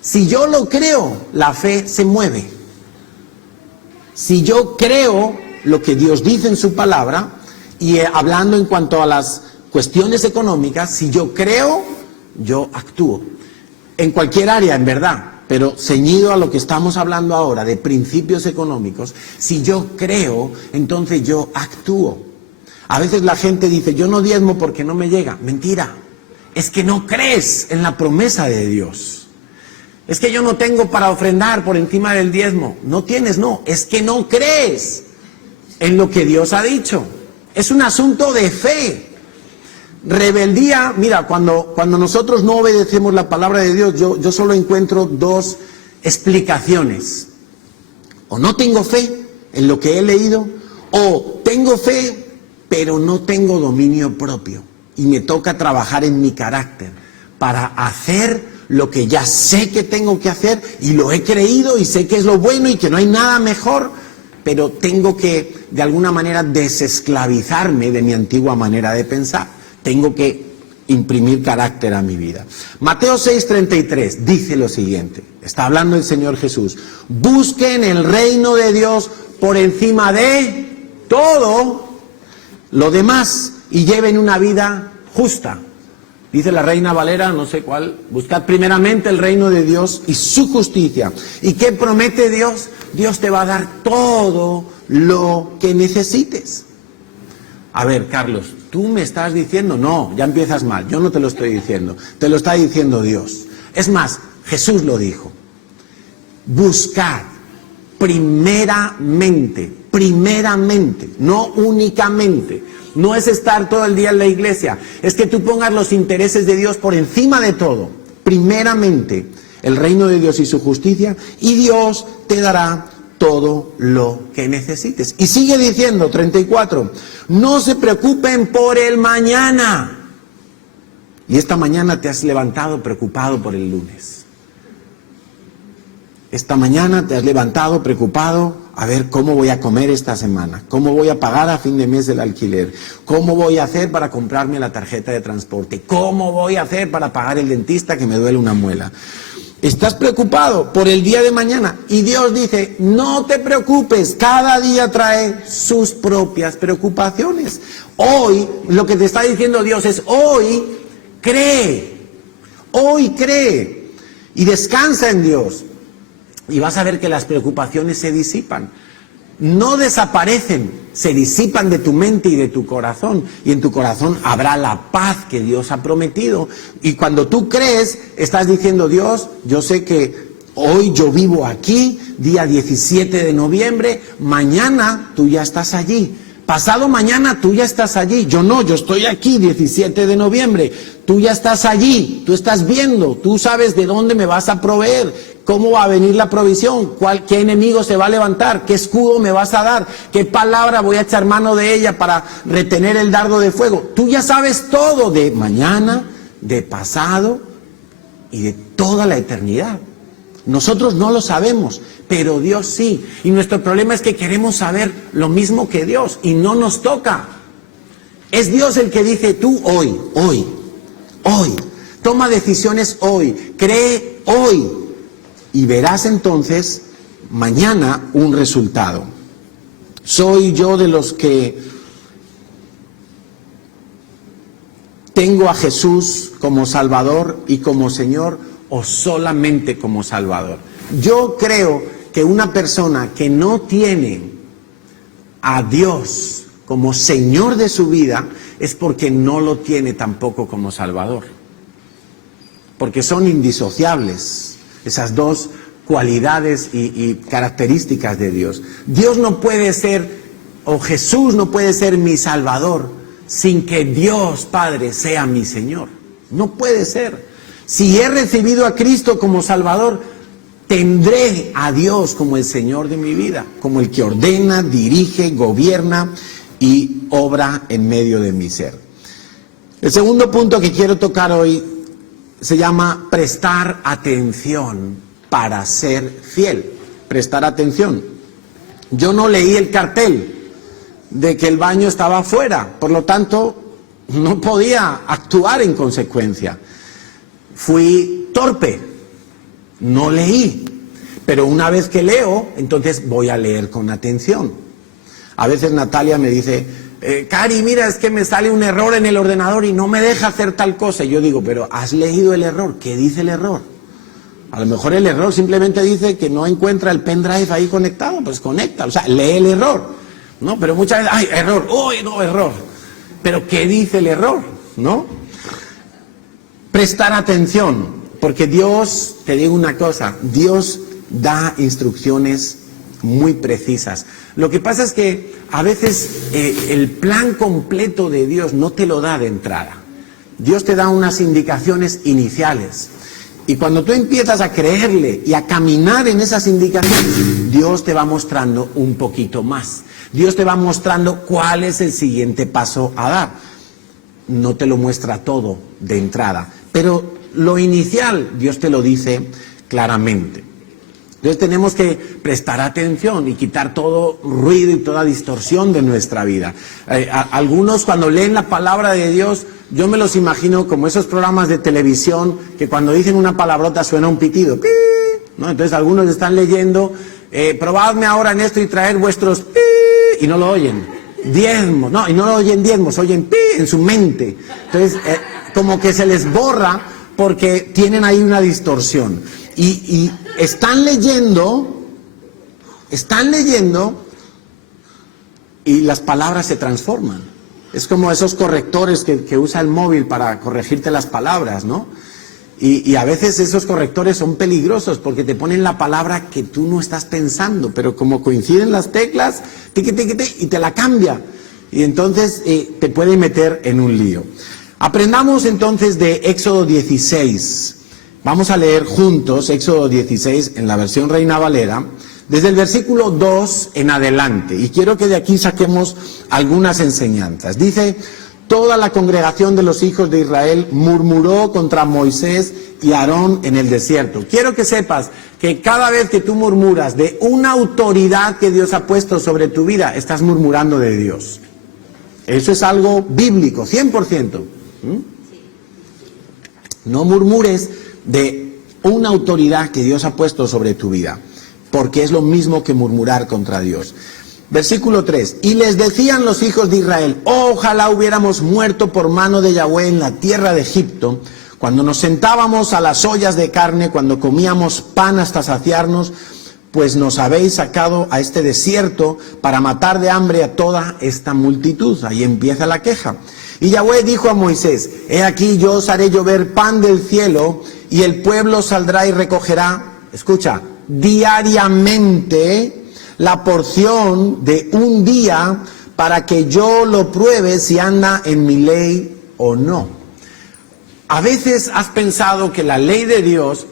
Si yo lo creo, la fe se mueve. Si yo creo lo que Dios dice en su palabra, y hablando en cuanto a las cuestiones económicas, si yo creo, yo actúo. En cualquier área, en verdad, pero ceñido a lo que estamos hablando ahora, de principios económicos, si yo creo, entonces yo actúo. A veces la gente dice: yo no diezmo porque no me llega. Mentira. Es que no crees en la promesa de Dios. Es que yo no tengo para ofrendar por encima del diezmo. No tienes, no. Es que no crees en lo que Dios ha dicho. Es un asunto de fe. Rebeldía, mira, cuando nosotros no obedecemos la palabra de Dios, yo solo encuentro dos explicaciones. O no tengo fe en lo que he leído, o tengo fe, pero no tengo dominio propio. Y me toca trabajar en mi carácter para hacer lo que ya sé que tengo que hacer, y lo he creído y sé que es lo bueno y que no hay nada mejor, pero tengo que de alguna manera desesclavizarme de mi antigua manera de pensar. Tengo que imprimir carácter a mi vida. Mateo 6:33 dice lo siguiente, está hablando el Señor Jesús: busquen el reino de Dios por encima de todo lo demás y lleven una vida justa. Dice la Reina Valera, no sé cuál, buscad primeramente el reino de Dios y su justicia. ¿Y qué promete Dios? Dios te va a dar todo lo que necesites. A ver, Carlos, tú me estás diciendo, no, ya empiezas mal, yo no te lo estoy diciendo, te lo está diciendo Dios. Es más, Jesús lo dijo, buscad primeramente, no únicamente. No es estar todo el día en la iglesia, es que tú pongas los intereses de Dios por encima de todo. Primeramente, el reino de Dios y su justicia, y Dios te dará todo lo que necesites. Y sigue diciendo, 34, no se preocupen por el mañana. Y esta mañana te has levantado preocupado por el lunes. Esta mañana te has levantado preocupado a ver cómo voy a comer esta semana, cómo voy a pagar a fin de mes el alquiler, cómo voy a hacer para comprarme la tarjeta de transporte, cómo voy a hacer para pagar el dentista que me duele una muela. Estás preocupado por el día de mañana y Dios dice, no te preocupes, cada día trae sus propias preocupaciones. Hoy, lo que te está diciendo Dios es, hoy cree y descansa en Dios. Y vas a ver que las preocupaciones se disipan. No desaparecen, se disipan de tu mente y de tu corazón. Y en tu corazón habrá la paz que Dios ha prometido. Y cuando tú crees, estás diciendo, Dios, yo sé que hoy yo vivo aquí, día 17 de noviembre, mañana tú ya estás allí. Pasado mañana tú ya estás allí. Yo no, yo estoy aquí, 17 de noviembre. Tú ya estás allí, tú estás viendo, tú sabes de dónde me vas a proveer. ¿Cómo va a venir la provisión? ¿Qué enemigo se va a levantar? ¿Qué escudo me vas a dar? ¿Qué palabra voy a echar mano de ella para retener el dardo de fuego? Tú ya sabes todo de mañana, de pasado y de toda la eternidad. Nosotros no lo sabemos, pero Dios sí. Y nuestro problema es que queremos saber lo mismo que Dios y no nos toca. Es Dios el que dice, tú hoy, toma decisiones hoy, cree hoy. Y verás entonces mañana un resultado. ¿Soy yo de los que tengo a Jesús como Salvador y como Señor o solamente como Salvador? Yo creo que una persona que no tiene a Dios como Señor de su vida es porque no lo tiene tampoco como Salvador. Porque son indisociables. Esas dos cualidades y características de Dios. Dios no puede ser, o Jesús no puede ser mi Salvador sin que Dios Padre sea mi Señor. No puede ser. Si he recibido a Cristo como Salvador, tendré a Dios como el Señor de mi vida, como el que ordena, dirige, gobierna y obra en medio de mi ser. El segundo punto que quiero tocar hoy se llama prestar atención para ser fiel. Prestar atención. Yo no leí el cartel de que el baño estaba afuera, por lo tanto no podía actuar en consecuencia. Fui torpe, no leí, pero una vez que leo, entonces voy a leer con atención. A veces Natalia me dice, Cari, mira, es que me sale un error en el ordenador y no me deja hacer tal cosa. Y yo digo, pero ¿has leído el error? ¿Qué dice el error? A lo mejor el error simplemente dice que no encuentra el pendrive ahí conectado, pues conecta, o sea, lee el error, ¿no? Pero muchas veces, ¡ay, error! ¡Uy, no, error! Pero ¿qué dice el error? ¿No? Prestar atención, porque Dios, te digo una cosa, Dios da instrucciones muy precisas. Lo que pasa es que a veces el plan completo de Dios no te lo da de entrada. Dios te da unas indicaciones iniciales. Y cuando tú empiezas a creerle y a caminar en esas indicaciones, Dios te va mostrando un poquito más. Dios te va mostrando cuál es el siguiente paso a dar. No te lo muestra todo de entrada, pero lo inicial Dios te lo dice claramente. Entonces tenemos que prestar atención y quitar todo ruido y toda distorsión de nuestra vida. Algunos cuando leen la palabra de Dios, yo me los imagino como esos programas de televisión que cuando dicen una palabrota suena un pitido, ¿no? Entonces algunos están leyendo probadme ahora en esto y traer vuestros pi, y no lo oyen. Diezmos, no, y no lo oyen diezmos, oyen pi en su mente. Entonces, como que se les borra porque tienen ahí una distorsión. Y están leyendo y las palabras se transforman. Es como esos correctores que usa el móvil para corregirte las palabras, ¿no? Y a veces esos correctores son peligrosos porque te ponen la palabra que tú no estás pensando, pero como coinciden las teclas, tiqui, tiqui, tiqui, y te la cambia. Y entonces te puede meter en un lío. Aprendamos entonces de Éxodo 16. Vamos a leer juntos Éxodo 16 en la versión Reina Valera, desde el versículo 2 en adelante. Y quiero que de aquí saquemos algunas enseñanzas. Dice: toda la congregación de los hijos de Israel murmuró contra Moisés y Aarón en el desierto. Quiero que sepas que cada vez que tú murmuras de una autoridad que Dios ha puesto sobre tu vida, estás murmurando de Dios. Eso es algo bíblico, 100%. No murmures de una autoridad que Dios ha puesto sobre tu vida, porque es lo mismo que murmurar contra Dios. Versículo 3. Y les decían los hijos de Israel: oh, ojalá hubiéramos muerto por mano de Yahweh en la tierra de Egipto, cuando nos sentábamos a las ollas de carne, cuando comíamos pan hasta saciarnos, pues nos habéis sacado a este desierto para matar de hambre a toda esta multitud. Ahí empieza la queja. Y Yahweh dijo a Moisés: he aquí yo os haré llover pan del cielo, y el pueblo saldrá y recogerá, escucha, diariamente la porción de un día, para que yo lo pruebe si anda en mi ley o no. A veces has pensado que la ley de Dios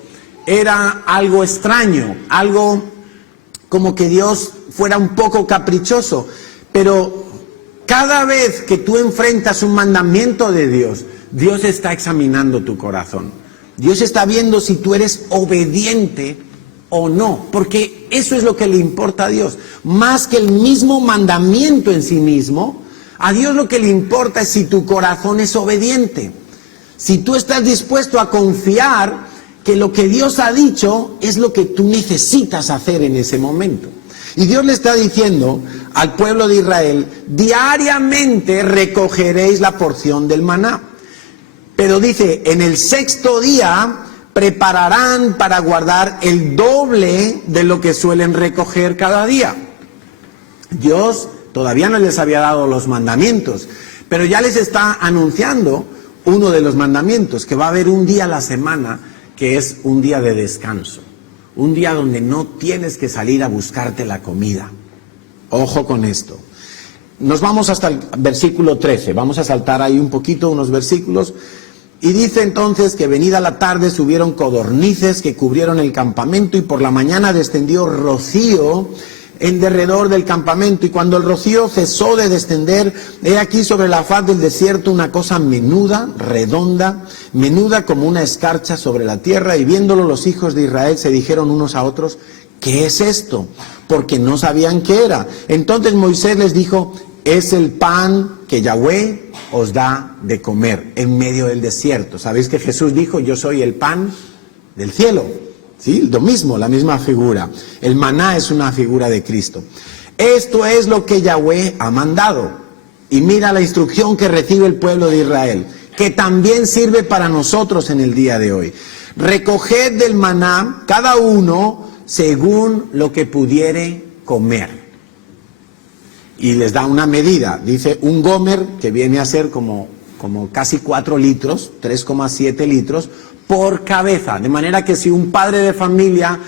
era algo extraño, algo como que Dios fuera un poco caprichoso, pero cada vez que tú enfrentas un mandamiento de Dios, Dios está examinando tu corazón. Dios está viendo si tú eres obediente o no, porque eso es lo que le importa a Dios. Más que el mismo mandamiento en sí mismo, a Dios lo que le importa es si tu corazón es obediente. Si tú estás dispuesto a confiar que lo que Dios ha dicho es lo que tú necesitas hacer en ese momento. Y Dios le está diciendo al pueblo de Israel: diariamente recogeréis la porción del maná. Pero dice, en el sexto día prepararán para guardar el doble de lo que suelen recoger cada día. Dios todavía no les había dado los mandamientos, pero ya les está anunciando uno de los mandamientos, que va a haber un día a la semana que es un día de descanso. Un día donde no tienes que salir a buscarte la comida. Ojo con esto. Nos vamos hasta el versículo 13. Vamos a saltar ahí un poquito, unos versículos. Y dice entonces que venida la tarde subieron codornices que cubrieron el campamento, y por la mañana descendió rocío en derredor del campamento, y cuando el rocío cesó de descender, he aquí sobre la faz del desierto una cosa menuda, redonda, menuda como una escarcha sobre la tierra, y viéndolo los hijos de Israel se dijeron unos a otros: ¿qué es esto? Porque no sabían qué era. Entonces Moisés les dijo: es el pan que Yahweh os da de comer en medio del desierto. ¿Sabéis que Jesús dijo: yo soy el pan del cielo? ¿Sí? Lo mismo, la misma figura. El maná es una figura de Cristo. Esto es lo que Yahweh ha mandado. Y mira la instrucción que recibe el pueblo de Israel, que también sirve para nosotros en el día de hoy. Recoged del maná cada uno según lo que pudiere comer. Y les da una medida. Dice un gomer, que viene a ser como casi 4 litros, 3,7 litros, por cabeza. De manera que si un padre de familia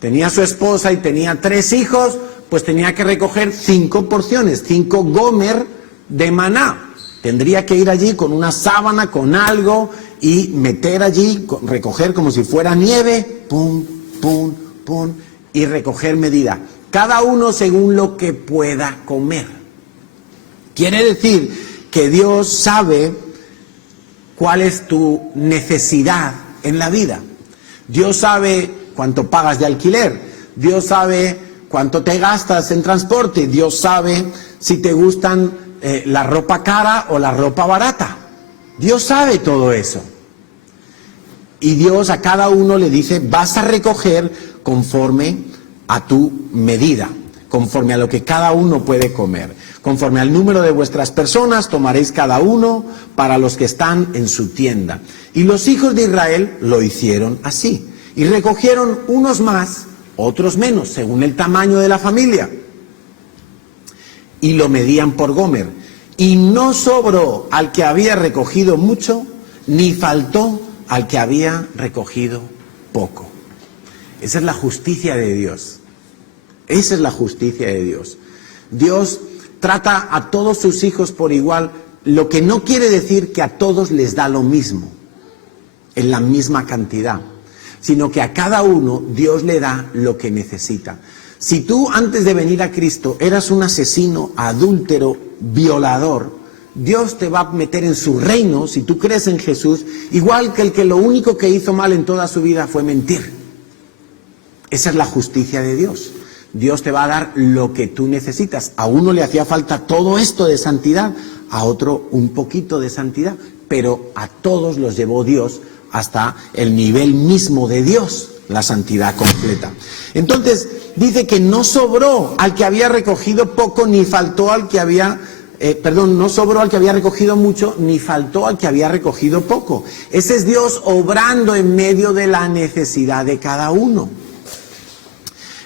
tenía a su esposa y tenía 3 hijos, pues tenía que recoger 5 porciones, 5 gomer de maná. Tendría que ir allí con una sábana, con algo, y meter allí, recoger como si fuera nieve, pum, pum, pum, y recoger medida. Cada uno según lo que pueda comer. Quiere decir que Dios sabe cuál es tu necesidad en la vida. Dios sabe cuánto pagas de alquiler. Dios sabe cuánto te gastas en transporte. Dios sabe si te gustan la ropa cara o la ropa barata. Dios sabe todo eso. Y Dios a cada uno le dice: vas a recoger conforme a tu medida, conforme a lo que cada uno puede comer. Conforme al número de vuestras personas tomaréis cada uno para los que están en su tienda. Y los hijos de Israel lo hicieron así. Y recogieron unos más, otros menos, según el tamaño de la familia. Y lo medían por gomer. Y no sobró al que había recogido mucho, ni faltó al que había recogido poco. Esa es la justicia de Dios. Esa es la justicia de Dios. Dios trata a todos sus hijos por igual, lo que no quiere decir que a todos les da lo mismo, en la misma cantidad, sino que a cada uno Dios le da lo que necesita. Si tú antes de venir a Cristo eras un asesino, adúltero, violador, Dios te va a meter en su reino, si tú crees en Jesús, igual que el que lo único que hizo mal en toda su vida fue mentir. Esa es la justicia de Dios. Dios te va a dar lo que tú necesitas. A uno le hacía falta todo esto de santidad, a otro un poquito de santidad, pero a todos los llevó Dios hasta el nivel mismo de Dios, la santidad completa. Entonces, dice que no sobró al que había recogido poco, ni faltó al que había... no sobró al que había recogido mucho, ni faltó al que había recogido poco. Ese es Dios obrando en medio de la necesidad de cada uno.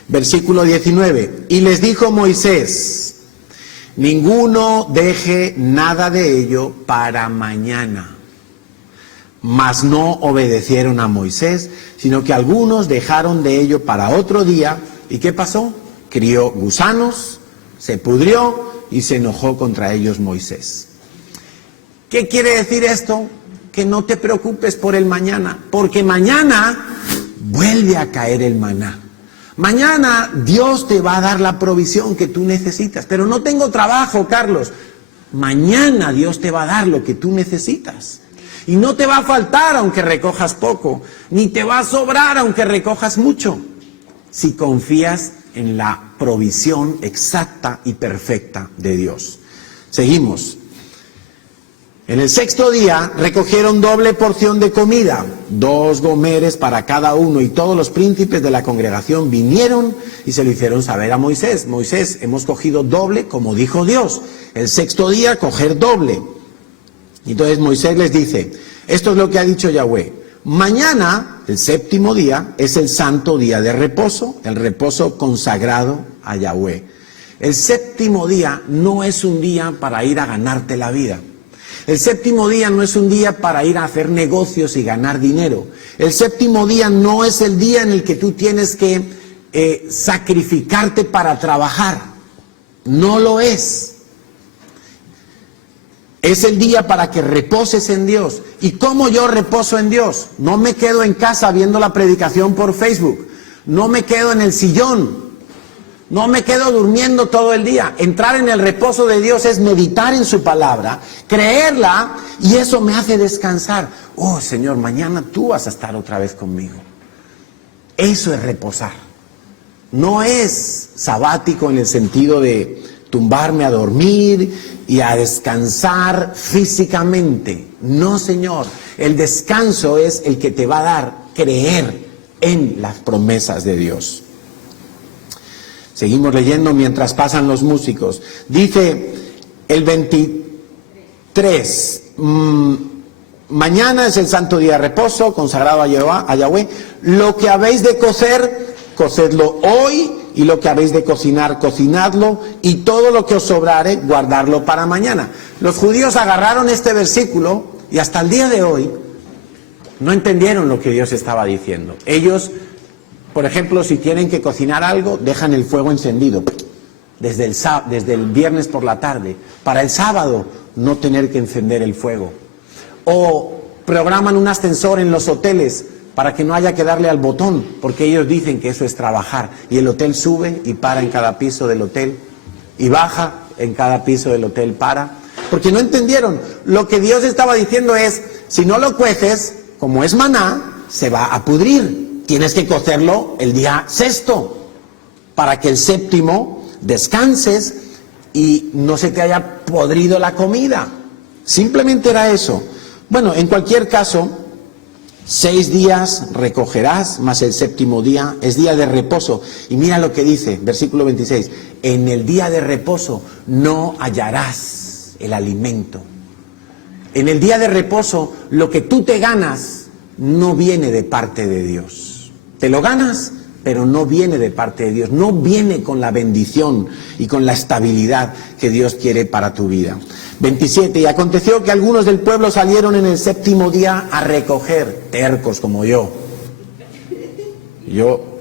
Versículo 19. Y les dijo Moisés: ninguno deje nada de ello para mañana. Mas no obedecieron a Moisés, sino que algunos dejaron de ello para otro día. ¿Y qué pasó? Crió gusanos, se pudrió y se enojó contra ellos Moisés. ¿Qué quiere decir esto? Que no te preocupes por el mañana, porque mañana vuelve a caer el maná. Mañana Dios te va a dar la provisión que tú necesitas. Pero no tengo trabajo, Carlos. Mañana Dios te va a dar lo que tú necesitas. Y no te va a faltar aunque recojas poco, ni te va a sobrar aunque recojas mucho, si confías en la provisión exacta y perfecta de Dios. Seguimos. En el sexto día recogieron doble porción de comida, 2 gomeres para cada uno, y todos los príncipes de la congregación vinieron y se lo hicieron saber a Moisés. Moisés, hemos cogido doble como dijo Dios. El sexto día coger doble. Y entonces Moisés les dice: esto es lo que ha dicho Yahweh. Mañana, el séptimo día, es el santo día de reposo, el reposo consagrado a Yahweh. El séptimo día no es un día para ir a ganarte la vida. El séptimo día no es un día para ir a hacer negocios y ganar dinero. El séptimo día no es el día en el que tú tienes que sacrificarte para trabajar. No lo es. Es el día para que reposes en Dios. ¿Y cómo yo reposo en Dios? No me quedo en casa viendo la predicación por Facebook. No me quedo en el sillón. No me quedo durmiendo todo el día. Entrar en el reposo de Dios es meditar en su palabra, creerla, y eso me hace descansar. Oh, Señor, mañana tú vas a estar otra vez conmigo. Eso es reposar. No es sabático en el sentido de tumbarme a dormir y a descansar físicamente. No, Señor. El descanso es el que te va a dar creer en las promesas de Dios. Seguimos leyendo mientras pasan los músicos. Dice el 23. Mañana es el santo día de reposo, consagrado a Yahweh. Lo que habéis de cocer, cocedlo hoy. Y lo que habéis de cocinar, cocinadlo. Y todo lo que os sobrare, guardarlo para mañana. Los judíos agarraron este versículo y hasta el día de hoy no entendieron lo que Dios estaba diciendo. Ellos, por ejemplo, si tienen que cocinar algo, dejan el fuego encendido desde el viernes por la tarde, para el sábado no tener que encender el fuego. O programan un ascensor en los hoteles para que no haya que darle al botón, porque ellos dicen que eso es trabajar. Y el hotel sube y para en cada piso del hotel, y baja en cada piso del hotel, para. Porque no entendieron. Lo que Dios estaba diciendo es: si no lo cueces, como es maná, se va a pudrir. Tienes que cocerlo el día sexto, para que el séptimo descanses y no se te haya podrido la comida. Simplemente era eso. Bueno, en cualquier caso, 6 días recogerás, más el séptimo día es día de reposo. Y mira lo que dice, versículo 26, en el día de reposo no hallarás el alimento. En el día de reposo, lo que tú te ganas no viene de parte de Dios. Te lo ganas, pero no viene de parte de Dios. No viene con la bendición y con la estabilidad que Dios quiere para tu vida. 27. Y aconteció que algunos del pueblo salieron en el séptimo día a recoger, tercos como yo,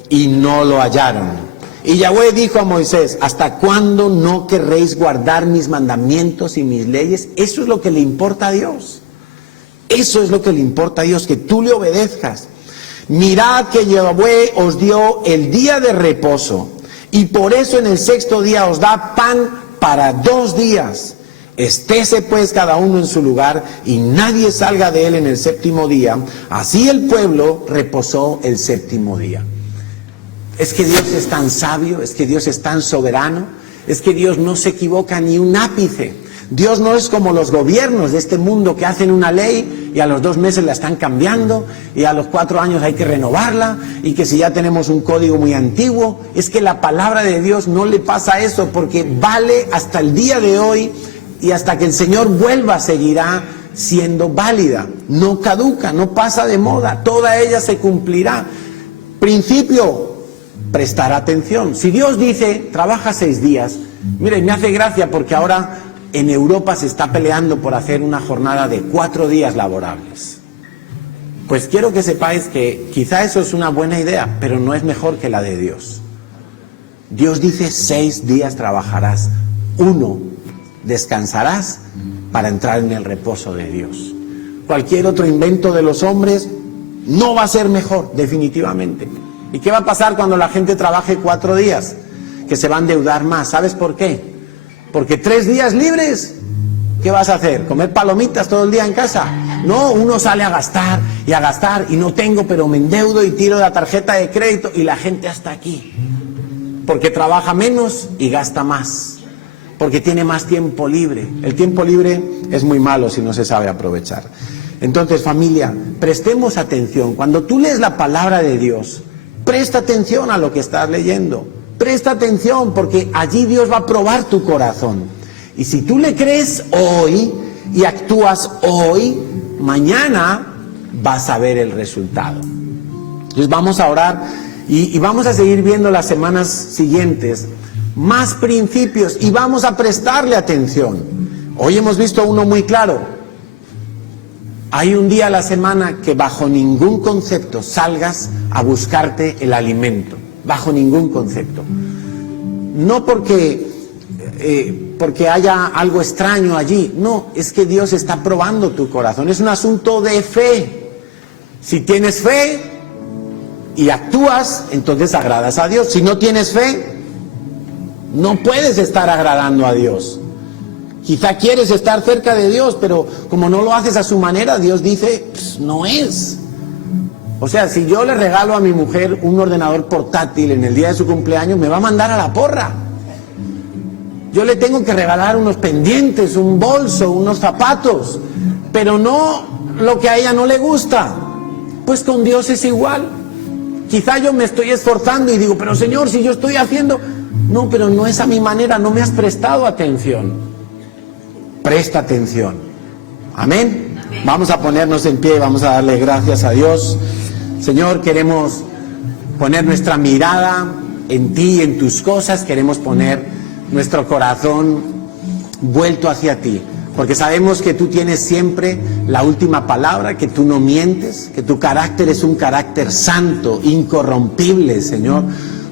y no lo hallaron. Y Yahweh dijo a Moisés, ¿hasta cuándo no querréis guardar mis mandamientos y mis leyes? Eso es lo que le importa a Dios. Eso es lo que le importa a Dios, que tú le obedezcas. Mirad que Yahweh os dio el día de reposo, y por eso en el sexto día os da pan para 2 días. Estése pues cada uno en su lugar, y nadie salga de él en el séptimo día. Así el pueblo reposó el séptimo día. Es que Dios es tan sabio, es que Dios es tan soberano, es que Dios no se equivoca ni un ápice. Dios no es como los gobiernos de este mundo que hacen una ley y a los 2 meses la están cambiando y a los 4 años hay que renovarla, y que si ya tenemos un código muy antiguo. Es que la palabra de Dios no le pasa eso, porque vale hasta el día de hoy, y hasta que el Señor vuelva seguirá siendo válida. No caduca, no pasa de moda, toda ella se cumplirá. Principio, prestar atención. Si Dios dice, trabaja 6 días, mire, me hace gracia porque ahora en Europa se está peleando por hacer una jornada de 4 días laborables. Pues quiero que sepáis que quizá eso es una buena idea, pero no es mejor que la de Dios. Dios dice 6 días trabajarás, 1 descansarás para entrar en el reposo de Dios. Cualquier otro invento de los hombres no va a ser mejor, definitivamente. ¿Y qué va a pasar cuando la gente trabaje 4 días? Que se va a endeudar más. ¿Sabes por qué? Porque 3 días libres, ¿qué vas a hacer? ¿Comer palomitas todo el día en casa? No, uno sale a gastar, y no tengo, pero me endeudo y tiro la tarjeta de crédito, y la gente hasta aquí. Porque trabaja menos y gasta más. Porque tiene más tiempo libre. El tiempo libre es muy malo si no se sabe aprovechar. Entonces, familia, prestemos atención. Cuando tú lees la palabra de Dios, presta atención a lo que estás leyendo. Presta atención, porque allí Dios va a probar tu corazón. Y si tú le crees hoy y actúas hoy, mañana vas a ver el resultado. Entonces vamos a orar y vamos a seguir viendo las semanas siguientes más principios, y vamos a prestarle atención. Hoy hemos visto uno muy claro. Hay un día a la semana que bajo ningún concepto salgas a buscarte el alimento. Bajo ningún concepto. No porque haya algo extraño allí. No, es que Dios está probando tu corazón. Es un asunto de fe. Si tienes fe y actúas, entonces agradas a Dios. Si no tienes fe, no puedes estar agradando a Dios. Quizá quieres estar cerca de Dios, pero como no lo haces a su manera, Dios dice, pues no es. O sea, si yo le regalo a mi mujer un ordenador portátil en el día de su cumpleaños, me va a mandar a la porra. Yo le tengo que regalar unos pendientes, un bolso, unos zapatos, pero no lo que a ella no le gusta. Pues con Dios es igual. Quizá yo me estoy esforzando y digo, pero Señor, si yo estoy haciendo... No, pero no es a mi manera, no me has prestado atención. Presta atención. Amén. Vamos a ponernos en pie y vamos a darle gracias a Dios. Señor, queremos poner nuestra mirada en ti, en tus cosas. Queremos poner nuestro corazón vuelto hacia ti, porque sabemos que tú tienes siempre la última palabra, que tú no mientes, que tu carácter es un carácter santo, incorrompible, Señor.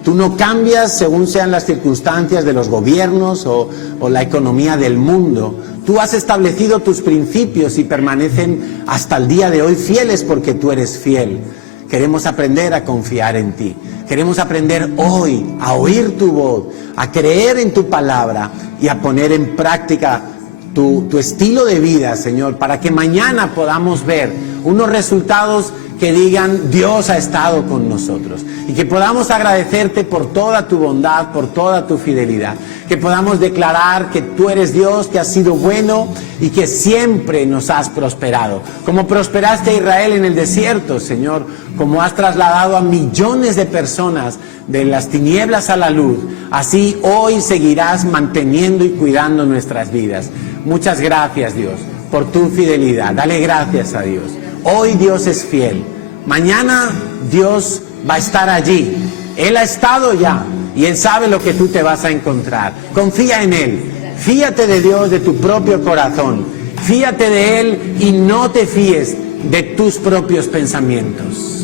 Tú no cambias según sean las circunstancias de los gobiernos o la economía del mundo. Tú has establecido tus principios y permanecen hasta el día de hoy fieles, porque tú eres fiel. Queremos aprender a confiar en ti. Queremos aprender hoy a oír tu voz, a creer en tu palabra y a poner en práctica tu estilo de vida, Señor, para que mañana podamos ver unos resultados que digan: Dios ha estado con nosotros. Y que podamos agradecerte por toda tu bondad, por toda tu fidelidad. Que podamos declarar que tú eres Dios, que has sido bueno y que siempre nos has prosperado. Como prosperaste a Israel en el desierto, Señor, como has trasladado a millones de personas de las tinieblas a la luz, así hoy seguirás manteniendo y cuidando nuestras vidas. Muchas gracias, Dios, por tu fidelidad. Dale gracias a Dios. Hoy Dios es fiel. Mañana Dios va a estar allí. Él ha estado ya y Él sabe lo que tú te vas a encontrar. Confía en Él. Fíate de Dios de tu propio corazón. Fíate de Él y no te fíes de tus propios pensamientos.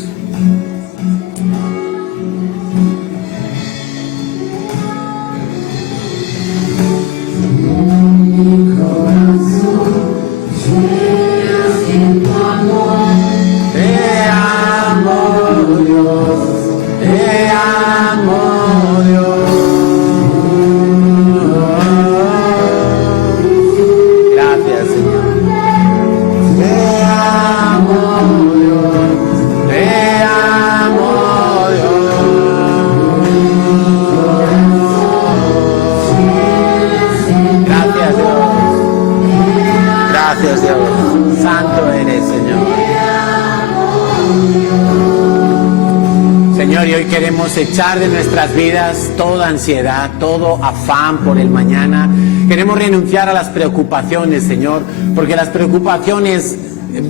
Señor, y hoy queremos echar de nuestras vidas toda ansiedad, todo afán por el mañana. Queremos renunciar a las preocupaciones, Señor, porque las preocupaciones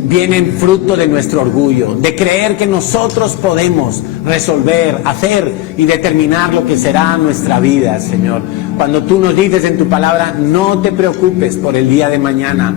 vienen fruto de nuestro orgullo, de creer que nosotros podemos resolver, hacer y determinar lo que será nuestra vida, Señor. Cuando tú nos dices en tu palabra: no te preocupes por el día de mañana.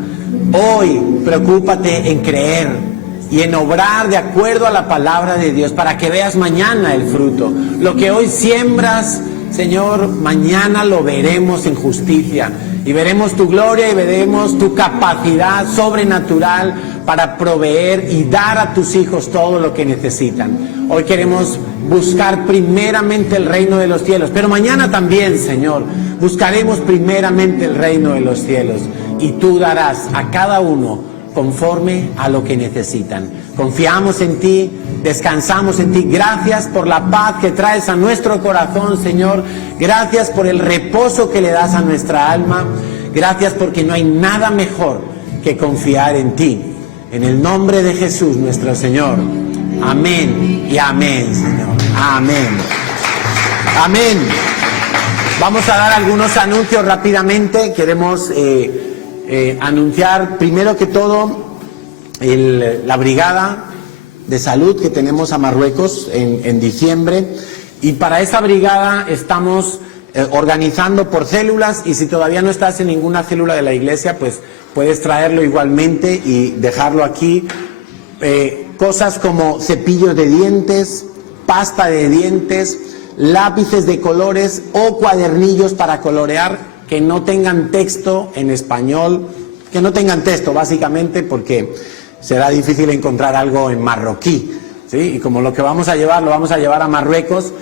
Hoy preocúpate en creer y en obrar de acuerdo a la palabra de Dios para que veas mañana el fruto. Lo que hoy siembras, Señor, mañana lo veremos en justicia y veremos tu gloria y veremos tu capacidad sobrenatural para proveer y dar a tus hijos todo lo que necesitan. Hoy queremos buscar primeramente el reino de los cielos, pero mañana también, Señor, buscaremos primeramente el reino de los cielos y tú darás a cada uno conforme a lo que necesitan. Confiamos en ti, descansamos en ti. Gracias por la paz que traes a nuestro corazón, Señor. Gracias por el reposo que le das a nuestra alma. Gracias porque no hay nada mejor que confiar en ti. En el nombre de Jesús, nuestro Señor. Amén y amén, Señor. Amén. Amén. Vamos a dar algunos anuncios rápidamente. Queremos anunciar primero que todo la brigada de salud que tenemos a Marruecos en diciembre, y para esa brigada estamos organizando por células, y si todavía no estás en ninguna célula de la iglesia, pues puedes traerlo igualmente y dejarlo aquí. Cosas como cepillos de dientes, pasta de dientes, lápices de colores o cuadernillos para colorear que no tengan texto en español, que no tengan texto básicamente porque será difícil encontrar algo en marroquí, ¿sí? Y como lo que vamos a llevar, lo vamos a llevar a Marruecos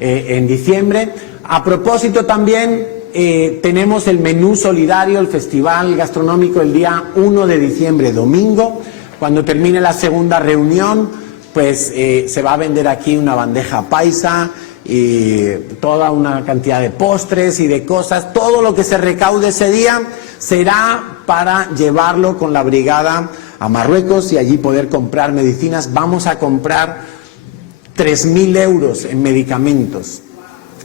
en diciembre. A propósito también tenemos el menú solidario, el festival gastronómico el día 1 de diciembre, domingo. Cuando termine la segunda reunión, pues se va a vender aquí una bandeja paisa y toda una cantidad de postres y de cosas. Todo lo que se recaude ese día será para llevarlo con la brigada a Marruecos y allí poder comprar medicinas. Vamos a comprar 3.000 euros en medicamentos.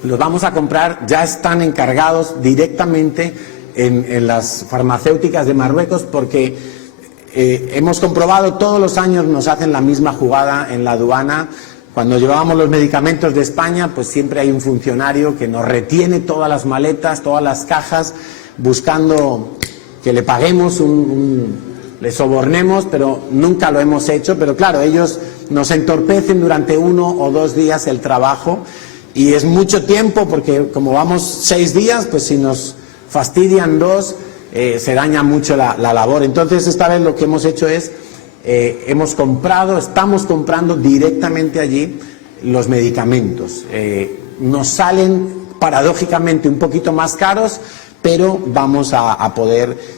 Los vamos a comprar, ya están encargados directamente en las farmacéuticas de Marruecos, porque hemos comprobado, todos los años nos hacen la misma jugada en la aduana. Cuando llevábamos los medicamentos de España, pues siempre hay un funcionario que nos retiene todas las maletas, todas las cajas, buscando que le paguemos, le sobornemos, pero nunca lo hemos hecho. Pero claro, ellos nos entorpecen durante 1 o 2 días el trabajo, y es mucho tiempo, porque como vamos 6 días, pues si nos fastidian 2, se daña mucho la labor. Entonces esta vez lo que hemos hecho es, estamos comprando directamente allí los medicamentos. Nos salen paradójicamente un poquito más caros, pero vamos a poder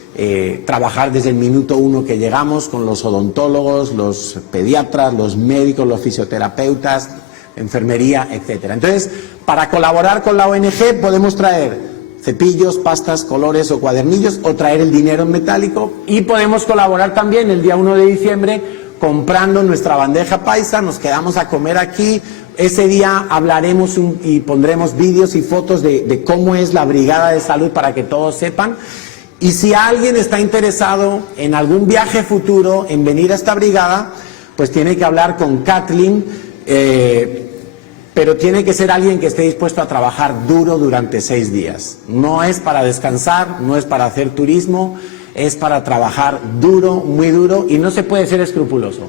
trabajar desde el minuto 1 que llegamos con los odontólogos, los pediatras, los médicos, los fisioterapeutas, enfermería, etcétera. Entonces, para colaborar con la ONG podemos traer cepillos, pastas, colores o cuadernillos, o traer el dinero en metálico, y podemos colaborar también el día 1 de diciembre comprando nuestra bandeja paisa. Nos quedamos a comer aquí. Ese día hablaremos y pondremos vídeos y fotos de cómo es la brigada de salud para que todos sepan. Y si alguien está interesado en algún viaje futuro, en venir a esta brigada, pues tiene que hablar con Kathleen, pero tiene que ser alguien que esté dispuesto a trabajar duro durante 6 días. No es para descansar, no es para hacer turismo, es para trabajar duro, muy duro, y no se puede ser escrupuloso.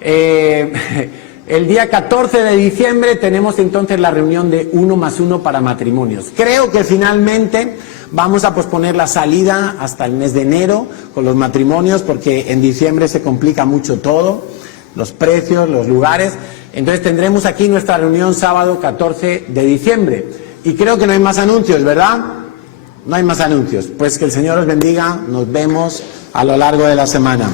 El día 14 de diciembre tenemos entonces la reunión de 1+1 para matrimonios. Creo que finalmente vamos a posponer la salida hasta el mes de enero con los matrimonios, porque en diciembre se complica mucho todo, los precios, los lugares. Entonces tendremos aquí nuestra reunión sábado 14 de diciembre. Y creo que no hay más anuncios, ¿verdad? No hay más anuncios. Pues que el Señor os bendiga. Nos vemos a lo largo de la semana.